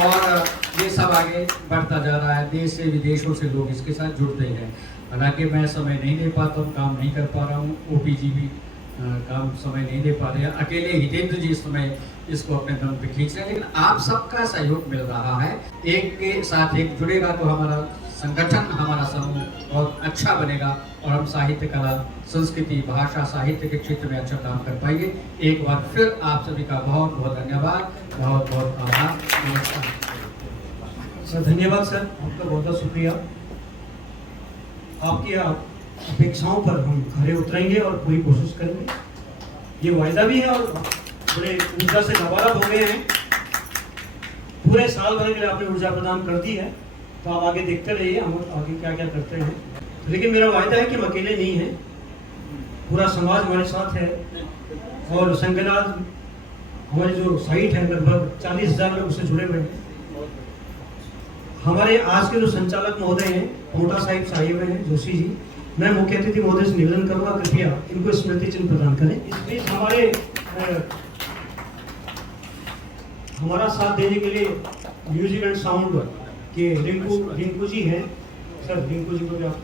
और ये सब आगे बढ़ता जा रहा है। देश से विदेशों से लोग इसके साथ जुड़ते हैं। हालांकि मैं समय नहीं दे पाता हूँ, काम नहीं कर पा रहा हूँ, ओपी जी भी काम समय नहीं दे पा रहे हैं, अकेले हितेंद्र जी इस समय इसको अपने दम पे खींच रहे हैं, लेकिन आप सबका सहयोग मिल रहा है। एक के साथ एक जुड़ेगा तो हमारा संगठन, हमारा समूह बहुत अच्छा बनेगा और हम साहित्य कला संस्कृति भाषा साहित्य के क्षेत्र में अच्छा काम कर पाएंगे। एक बार फिर आप सभी का बहुत बहुत धन्यवाद, बहुत बहुत आभार। नमस्कार सर। धन्यवाद सर, आपका बहुत बहुत शुक्रिया। आपकी अपेक्षाओं पर हम खरे उतरेंगे और पूरी कोशिश करेंगे, ये वायदा भी है और बड़े ऊर्जा से लबालब हो गए हैं। पूरे साल भर के लिए आपने ऊर्जा प्रदान कर दी है, तो आप आगे देखते रहिए हम आगे क्या क्या करते हैं। लेकिन मेरा वायदा है कि हम अकेले नहीं हैं, पूरा समाज हमारे साथ है और शंखनाद हमारी जो साइट है लगभग 40,000 लोग उससे जुड़े हुए हैं। हमारे आज के जो संचालक महोदय हैं, पोटा साहिब हुए हैं, जोशी जी, मैं मुख्य अतिथि महोदय से निवेदन करूंगा कृपया इनको स्मृति चिन्ह प्रदान करें। इस बीच हमारा साथ देने के लिए म्यूजिक एंड साउंड के रिंकू जी हैं सर, रिंकू जी को भी आप,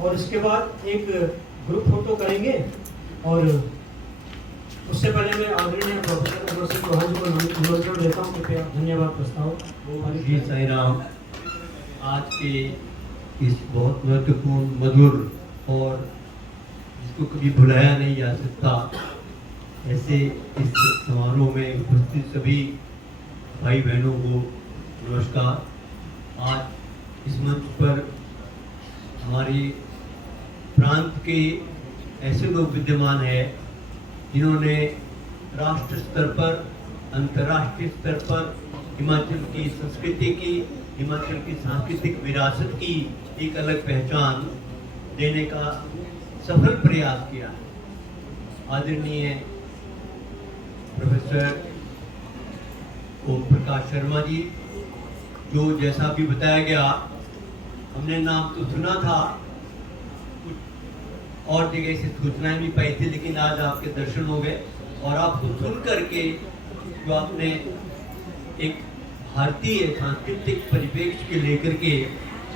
और इसके बाद एक ग्रुप फोटो करेंगे और उससे पहले मैं आदरणीय प्रोफेसर अमर सिंह चौहान जी को निमंत्रण देता हूँ, कृपया धन्यवाद प्रस्ताव। जी साईं राम, आज के इस बहुत महत्वपूर्ण मधुर और जिसको कभी भुलाया नहीं जा सकता ऐसे इस समारोह में उपस्थित सभी भाई बहनों को नमस्कार। आज इस मंच पर हमारे प्रांत के ऐसे लोग विद्यमान हैं जिन्होंने राष्ट्र स्तर पर, अंतर्राष्ट्रीय स्तर पर हिमाचल की संस्कृति की, हिमाचल की सांस्कृतिक विरासत की एक अलग पहचान देने का सफल प्रयास किया है। आदरणीय प्रोफेसर ओम प्रकाश शर्मा जी, जो जैसा भी बताया गया, हमने नाम तो सुना था, कुछ और जगह से सूचनाएं भी पाई थी, लेकिन आज आपके दर्शन हो गए और आपको सुन करके जो आपने एक भारतीय सांस्कृतिक परिप्रेक्ष्य के लेकर के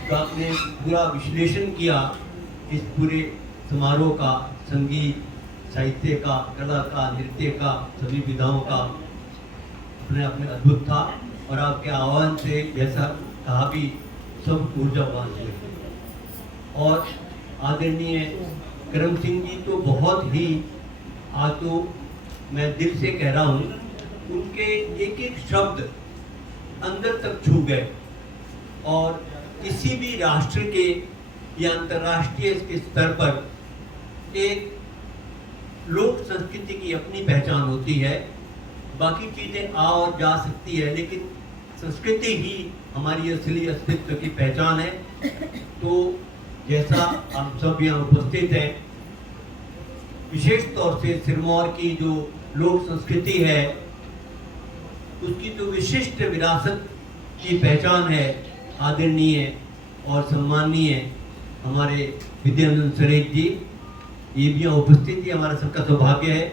जो आपने पूरा विश्लेषण किया इस पूरे समारोह का, संगीत, साहित्य का, कला का, नृत्य का, सभी विधाओं का, अपने आप में अद्भुत था। और आपके आह्वान से जैसा कहा भी सब ऊर्जावान हुए। और आदरणीय करम सिंह जी तो बहुत ही, आज तो मैं दिल से कह रहा हूँ, उनके एक एक शब्द अंदर तक छू गए और किसी भी राष्ट्र के या अंतर्राष्ट्रीय के स्तर पर एक लोक संस्कृति की अपनी पहचान होती है। बाकी चीज़ें आ और जा सकती है, लेकिन संस्कृति ही हमारी असली अस्तित्व की पहचान है। तो जैसा हम सब यहाँ उपस्थित हैं, विशेष तौर से सिरमौर की जो लोक संस्कृति है, उसकी जो विशिष्ट विरासत की पहचान है, आदरणीय और सम्माननीय हमारे विद्यानंद सरेख जी, ये भी यहाँ उपस्थित ही हमारा सबका सौभाग्य है।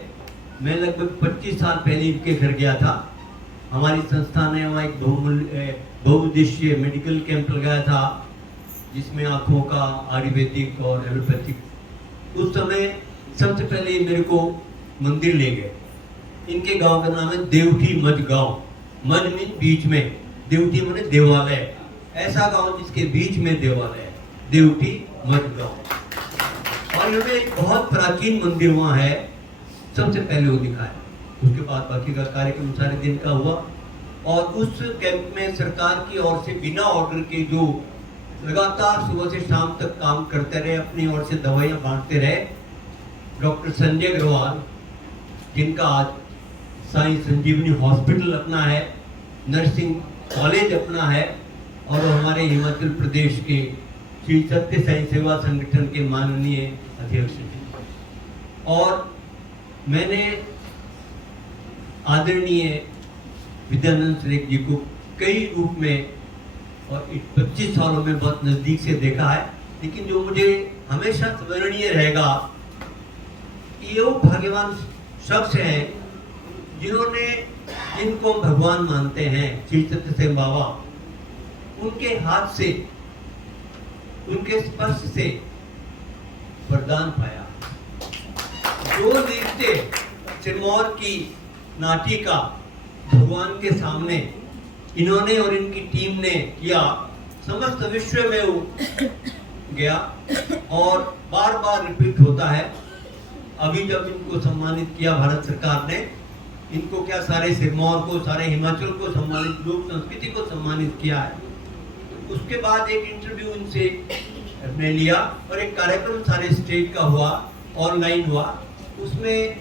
मैं लगभग 25 साल पहले इनके घर गया था। हमारी संस्था ने वहाँ एक बहुउद्देशीय मेडिकल कैंप लगाया था, जिसमें आँखों का, आयुर्वेदिक और एलोपैथिक। उस समय सबसे पहले मेरे को मंदिर ले गए। इनके गांव का नाम है देवठी मज गांव। मज मीन बीच में, देवठी माने देवालय, ऐसा गांव जिसके बीच में देवालय है, देवठी मज गांव। और इन्होंने एक बहुत प्राचीन मंदिर वहाँ है, सबसे पहले वो दिखाया। उसके बाद बाकी का कार्यक्रम सारे दिन का हुआ। और उस कैंप में सरकार की ओर से बिना ऑर्डर के जो लगातार सुबह से शाम तक काम करते रहे, अपनी ओर से दवाइयाँ बांटते रहे, डॉक्टर संजय अग्रवाल, जिनका आज साई संजीवनी हॉस्पिटल अपना है, नर्सिंग कॉलेज अपना है, और हमारे हिमाचल प्रदेश के श्री सत्य साई सेवा संगठन के माननीय अध्यक्ष हैं। और मैंने आदरणीय विद्यानंद सरेख जी को कई रूप में और 25 सालों में बहुत नज़दीक से देखा है, लेकिन जो मुझे हमेशा स्मरणीय रहेगा, ये वो भाग्यवान शख्स हैं जिन्होंने, जिनको हम भगवान मानते हैं, श्री सत्य साई बाबा, उनके हाथ से, उनके स्पर्श से वरदान पाया। जो नृत्य सिरमौर की नाटिका भगवान के सामने इन्होंने और इनकी टीम ने किया, समस्त विश्व में वो गया और बार बार रिपीट होता है। अभी जब इनको सम्मानित किया भारत सरकार ने, इनको क्या सारे सिरमौर को, सारे हिमाचल को सम्मानित, लोक संस्कृति को सम्मानित किया है। उसके बाद एक इंटरव्यू इनसे हमने लिया और एक कार्यक्रम सारे स्टेट का हुआ, ऑनलाइन हुआ। उसमें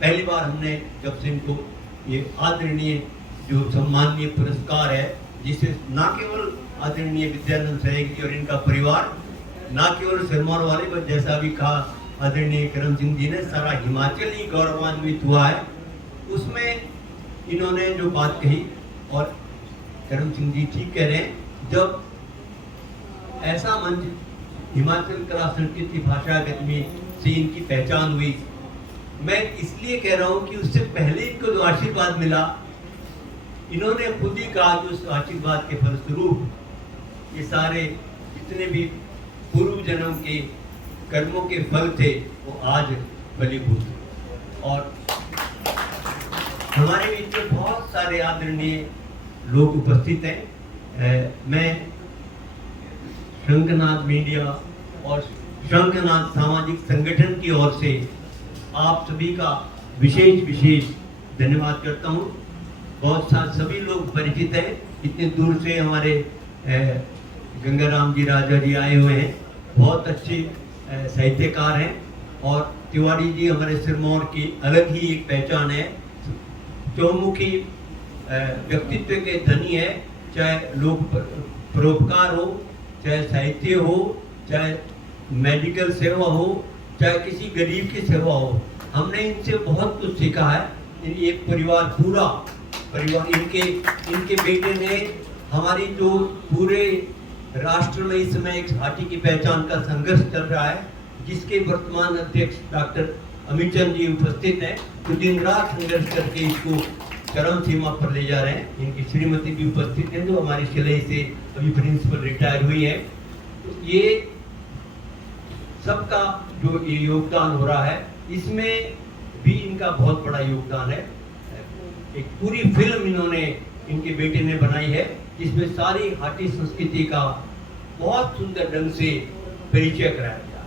पहली बार हमने, जब से इनको ये आदरणीय जो सम्माननीय पुरस्कार है, जिसे न केवल आदरणीय विद्यानंद सरेख जी और इनका परिवार, न केवल सिरमौर वाले, पर जैसा भी कहा आदरणीय करम सिंह जी ने, सारा हिमाचल ही गौरवान्वित हुआ है। उसमें इन्होंने जो बात कही, और करम सिंह जी ठीक कह रहे हैं, जब ऐसा मंच हिमाचल कला संस्कृति भाषा अकादमी से इनकी पहचान हुई, मैं इसलिए कह रहा हूँ कि उससे पहले इनको जो आशीर्वाद मिला, इन्होंने खुद ही कहा कि उस आशीर्वाद के फलस्वरूप ये सारे जितने भी पूर्व जन्म के कर्मों के फल थे, वो आज फलीभूत। और हमारे बीच में बहुत सारे आदरणीय लोग उपस्थित हैं। मैं शंखनाद मीडिया और शंखनाद सामाजिक संगठन की ओर से आप सभी का विशेष धन्यवाद करता हूँ। बहुत सारे सभी लोग परिचित हैं, इतने दूर से हमारे गंगाराम जी राजा जी आए हुए हैं, बहुत अच्छे साहित्यकार हैं। और तिवारी जी हमारे सिरमौर की अलग ही एक पहचान है, चौमुखी व्यक्तित्व के धनी है, चाहे लोक परोपकार हो, चाहे साहित्य हो, चाहे मेडिकल सेवा हो, चाहे किसी गरीब की सेवा हो। हमने इनसे बहुत कुछ सीखा है। एक परिवार, पूरा परिवार, इनके बेटे ने हमारी जो पूरे राष्ट्र में इस समय एक घाटी की पहचान का संघर्ष चल रहा है, जिसके वर्तमान अध्यक्ष डॉक्टर अमित चंद जी उपस्थित हैं, तो दिन रात संघर्ष करके इसको चरम सीमा पर ले जा रहे हैं। इनकी श्रीमती भी उपस्थित हैं, जो हमारी शिलाई से अभी प्रिंसिपल रिटायर हुई है। तो ये सबका जो ये योगदान हो रहा है, इसमें भी इनका बहुत बड़ा योगदान है। एक पूरी फिल्म इन्होंने, इनके बेटे ने बनाई है, जिसमें सारी घाटी संस्कृति का बहुत सुंदर ढंग से परिचय कराया गया।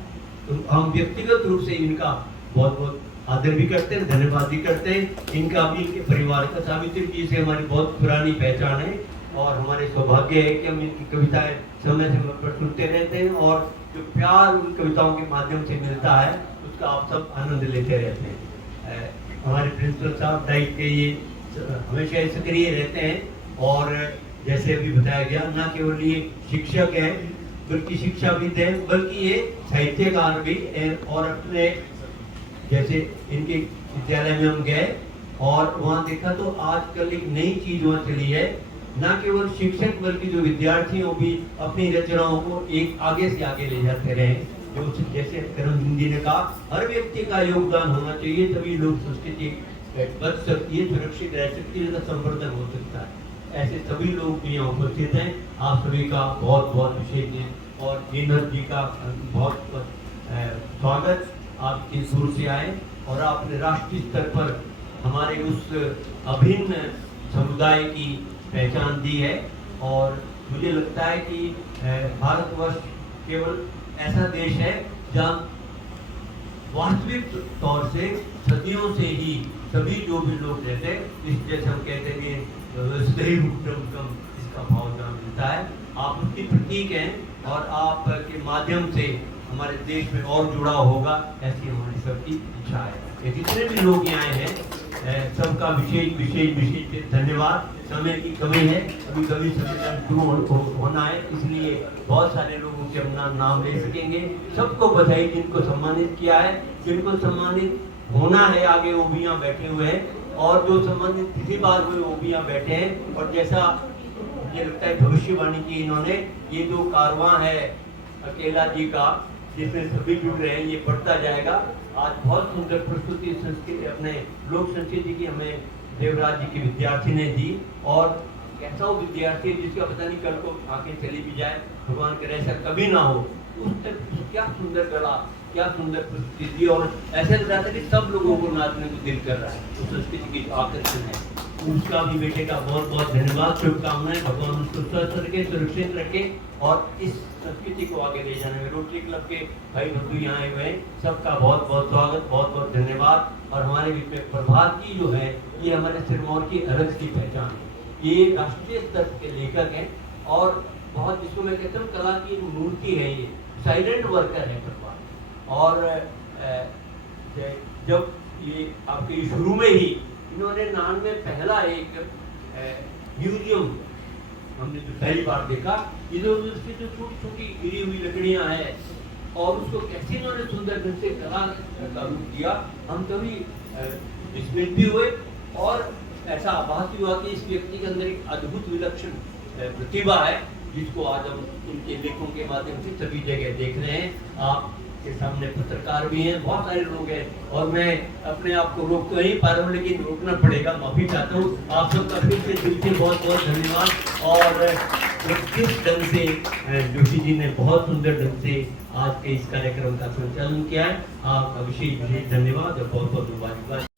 तो हम व्यक्तिगत रूप से इनका बहुत बहुत आदर भी करते हैं, धन्यवाद भी करते हैं। इनका भी, इनके परिवार का, सावित्री जी से हमारी बहुत पुरानी पहचान है और हमारे सौभाग्य है कि हम इनकी कविताएं समय समय पर सुनते रहते हैं, और जो प्यार उन कविताओं के माध्यम से मिलता है, उसका आप सब आनंद लेते रहते हैं। हमारे प्रिंसिपल साहब डाइट के ये हमेशा सक्रिय रहते हैं, और जैसे अभी बताया गया, न केवल ये शिक्षक हैं बल्कि शिक्षाविद हैं, बल्कि ये साहित्यकार भी हैं। और अपने जैसे इनके विद्यालय में हम गए और वहाँ देखा तो आजकल एक नई चीज वहाँ चली है, न केवल शिक्षक बल्कि जो विद्यार्थी हो भी अपनी रचनाओं को एक आगे से आगे ले जाते रहे। जो जैसे करम हिंदी ने कहा, हर व्यक्ति का योगदान होना चाहिए, तभी लोक संस्कृति बच सकती है, सुरक्षित रह सकती है, संवर्धन हो सकता है। ऐसे सभी लोग यहाँ उपस्थित हैं। आप सभी का बहुत बहुत विशेष और दीनदयाल जी का बहुत स्वागत। आप इस दूर से आए और आपने राष्ट्रीय स्तर पर हमारे उस अभिन्न समुदाय की पहचान दी है। और मुझे लगता है कि भारतवर्ष केवल ऐसा देश है जहाँ वास्तविक तौर से सदियों से ही सभी जो भी लोग रहते हैं, इस जैसे हम कहते हैं कि सही कम इसका भाव जहाँ मिलता है। आप उसकी प्रतीक हैं और आपके माध्यम से हमारे देश में और जुड़ाव होगा, ऐसी हमारी सबकी इच्छा है। ये जितने भी लोग यहाँ आए हैं सबका विशेष विशेष विशेष धन्यवाद। समय की कमी है, अभी कभी सम्मेलन शुरू होना है, इसलिए बहुत सारे लोगों से अपना नाम ले सकेंगे। सबको बधाई जिनको सम्मानित किया है, जिनको सम्मानित होना है, आगे वो भी यहाँ बैठे हुए हैं और जो सम्मानित पिछली बार हुए वो भी यहाँ बैठे हैं। और जैसा मुझे लगता है भविष्यवाणी की इन्होंने, ये जो कारवां है अकेला जी का जिसमें सभी जुड़ रहे हैं, ये बढ़ता जाएगा। आज बहुत सुंदर प्रस्तुति संस्कृति अपने लोक संस्कृति की हमें देवराज जी के विद्यार्थी ने दी। और कैसा वो विद्यार्थी है जिसका पता नहीं कल को आंखें चली भी जाए, भगवान करे ऐसा कभी ना हो। उस तक क्या सुंदर कला, क्या सुंदर प्रस्तुति दी और ऐसा लग रहा था कि सब लोगों को नाचने को दिल कर रहा है। उस संस्कृति की आकर्षण है, उसका भी बेटे का बहुत बहुत धन्यवाद, शुभकामनाएं। भगवान उसको स्वस्थ रखे, सुरक्षित रखे और इस संस्कृति को आगे ले जाने में रोटरी क्लब के भाई बंधु यहाँ आए हुए हैं, सबका बहुत बहुत स्वागत, बहुत बहुत धन्यवाद। और हमारे बीच में प्रभात जी जो है, ये हमारे सिरमौर की अलग सी पहचान है। ये राष्ट्रीय स्तर के लेखक हैं और बहुत, जिसको मैं कहता हूँ कला की मूर्ति है, ये साइलेंट वर्कर है प्रभात। और जब ये आपके शुरू में ही इन्होंने नान में पहला एक म्यूजियम हमने जो पहली बार देखा, इधर उधर से जो छोटी छोटी गिरी हुई लकड़ियां हैं और उसको कैसे इन्होंने सुंदर ढंग से कला का रूप दिया, हम कभी विस्मित भी हुए और ऐसा आभास भी हुआ कि इस व्यक्ति के अंदर एक अद्भुत विलक्षण प्रतिभा है, जिसको आज हम इनके लेखों के माध्यम से सभी जगह देख रहे हैं। आपके सामने पत्रकार भी हैं, बहुत सारे लोग हैं और मैं अपने आप को रोक तो नहीं पा रहा हूँ, लेकिन रोकना पड़ेगा, माफी चाहता हूँ। आप सबका फिर से दिल से बहुत बहुत धन्यवाद। और किस ढंग से जोशी जी ने बहुत सुंदर ढंग से आज के इस कार्यक्रम का संचालन किया है, आपका विशेष विशेष धन्यवाद और बहुत बहुत मुबारकबाद।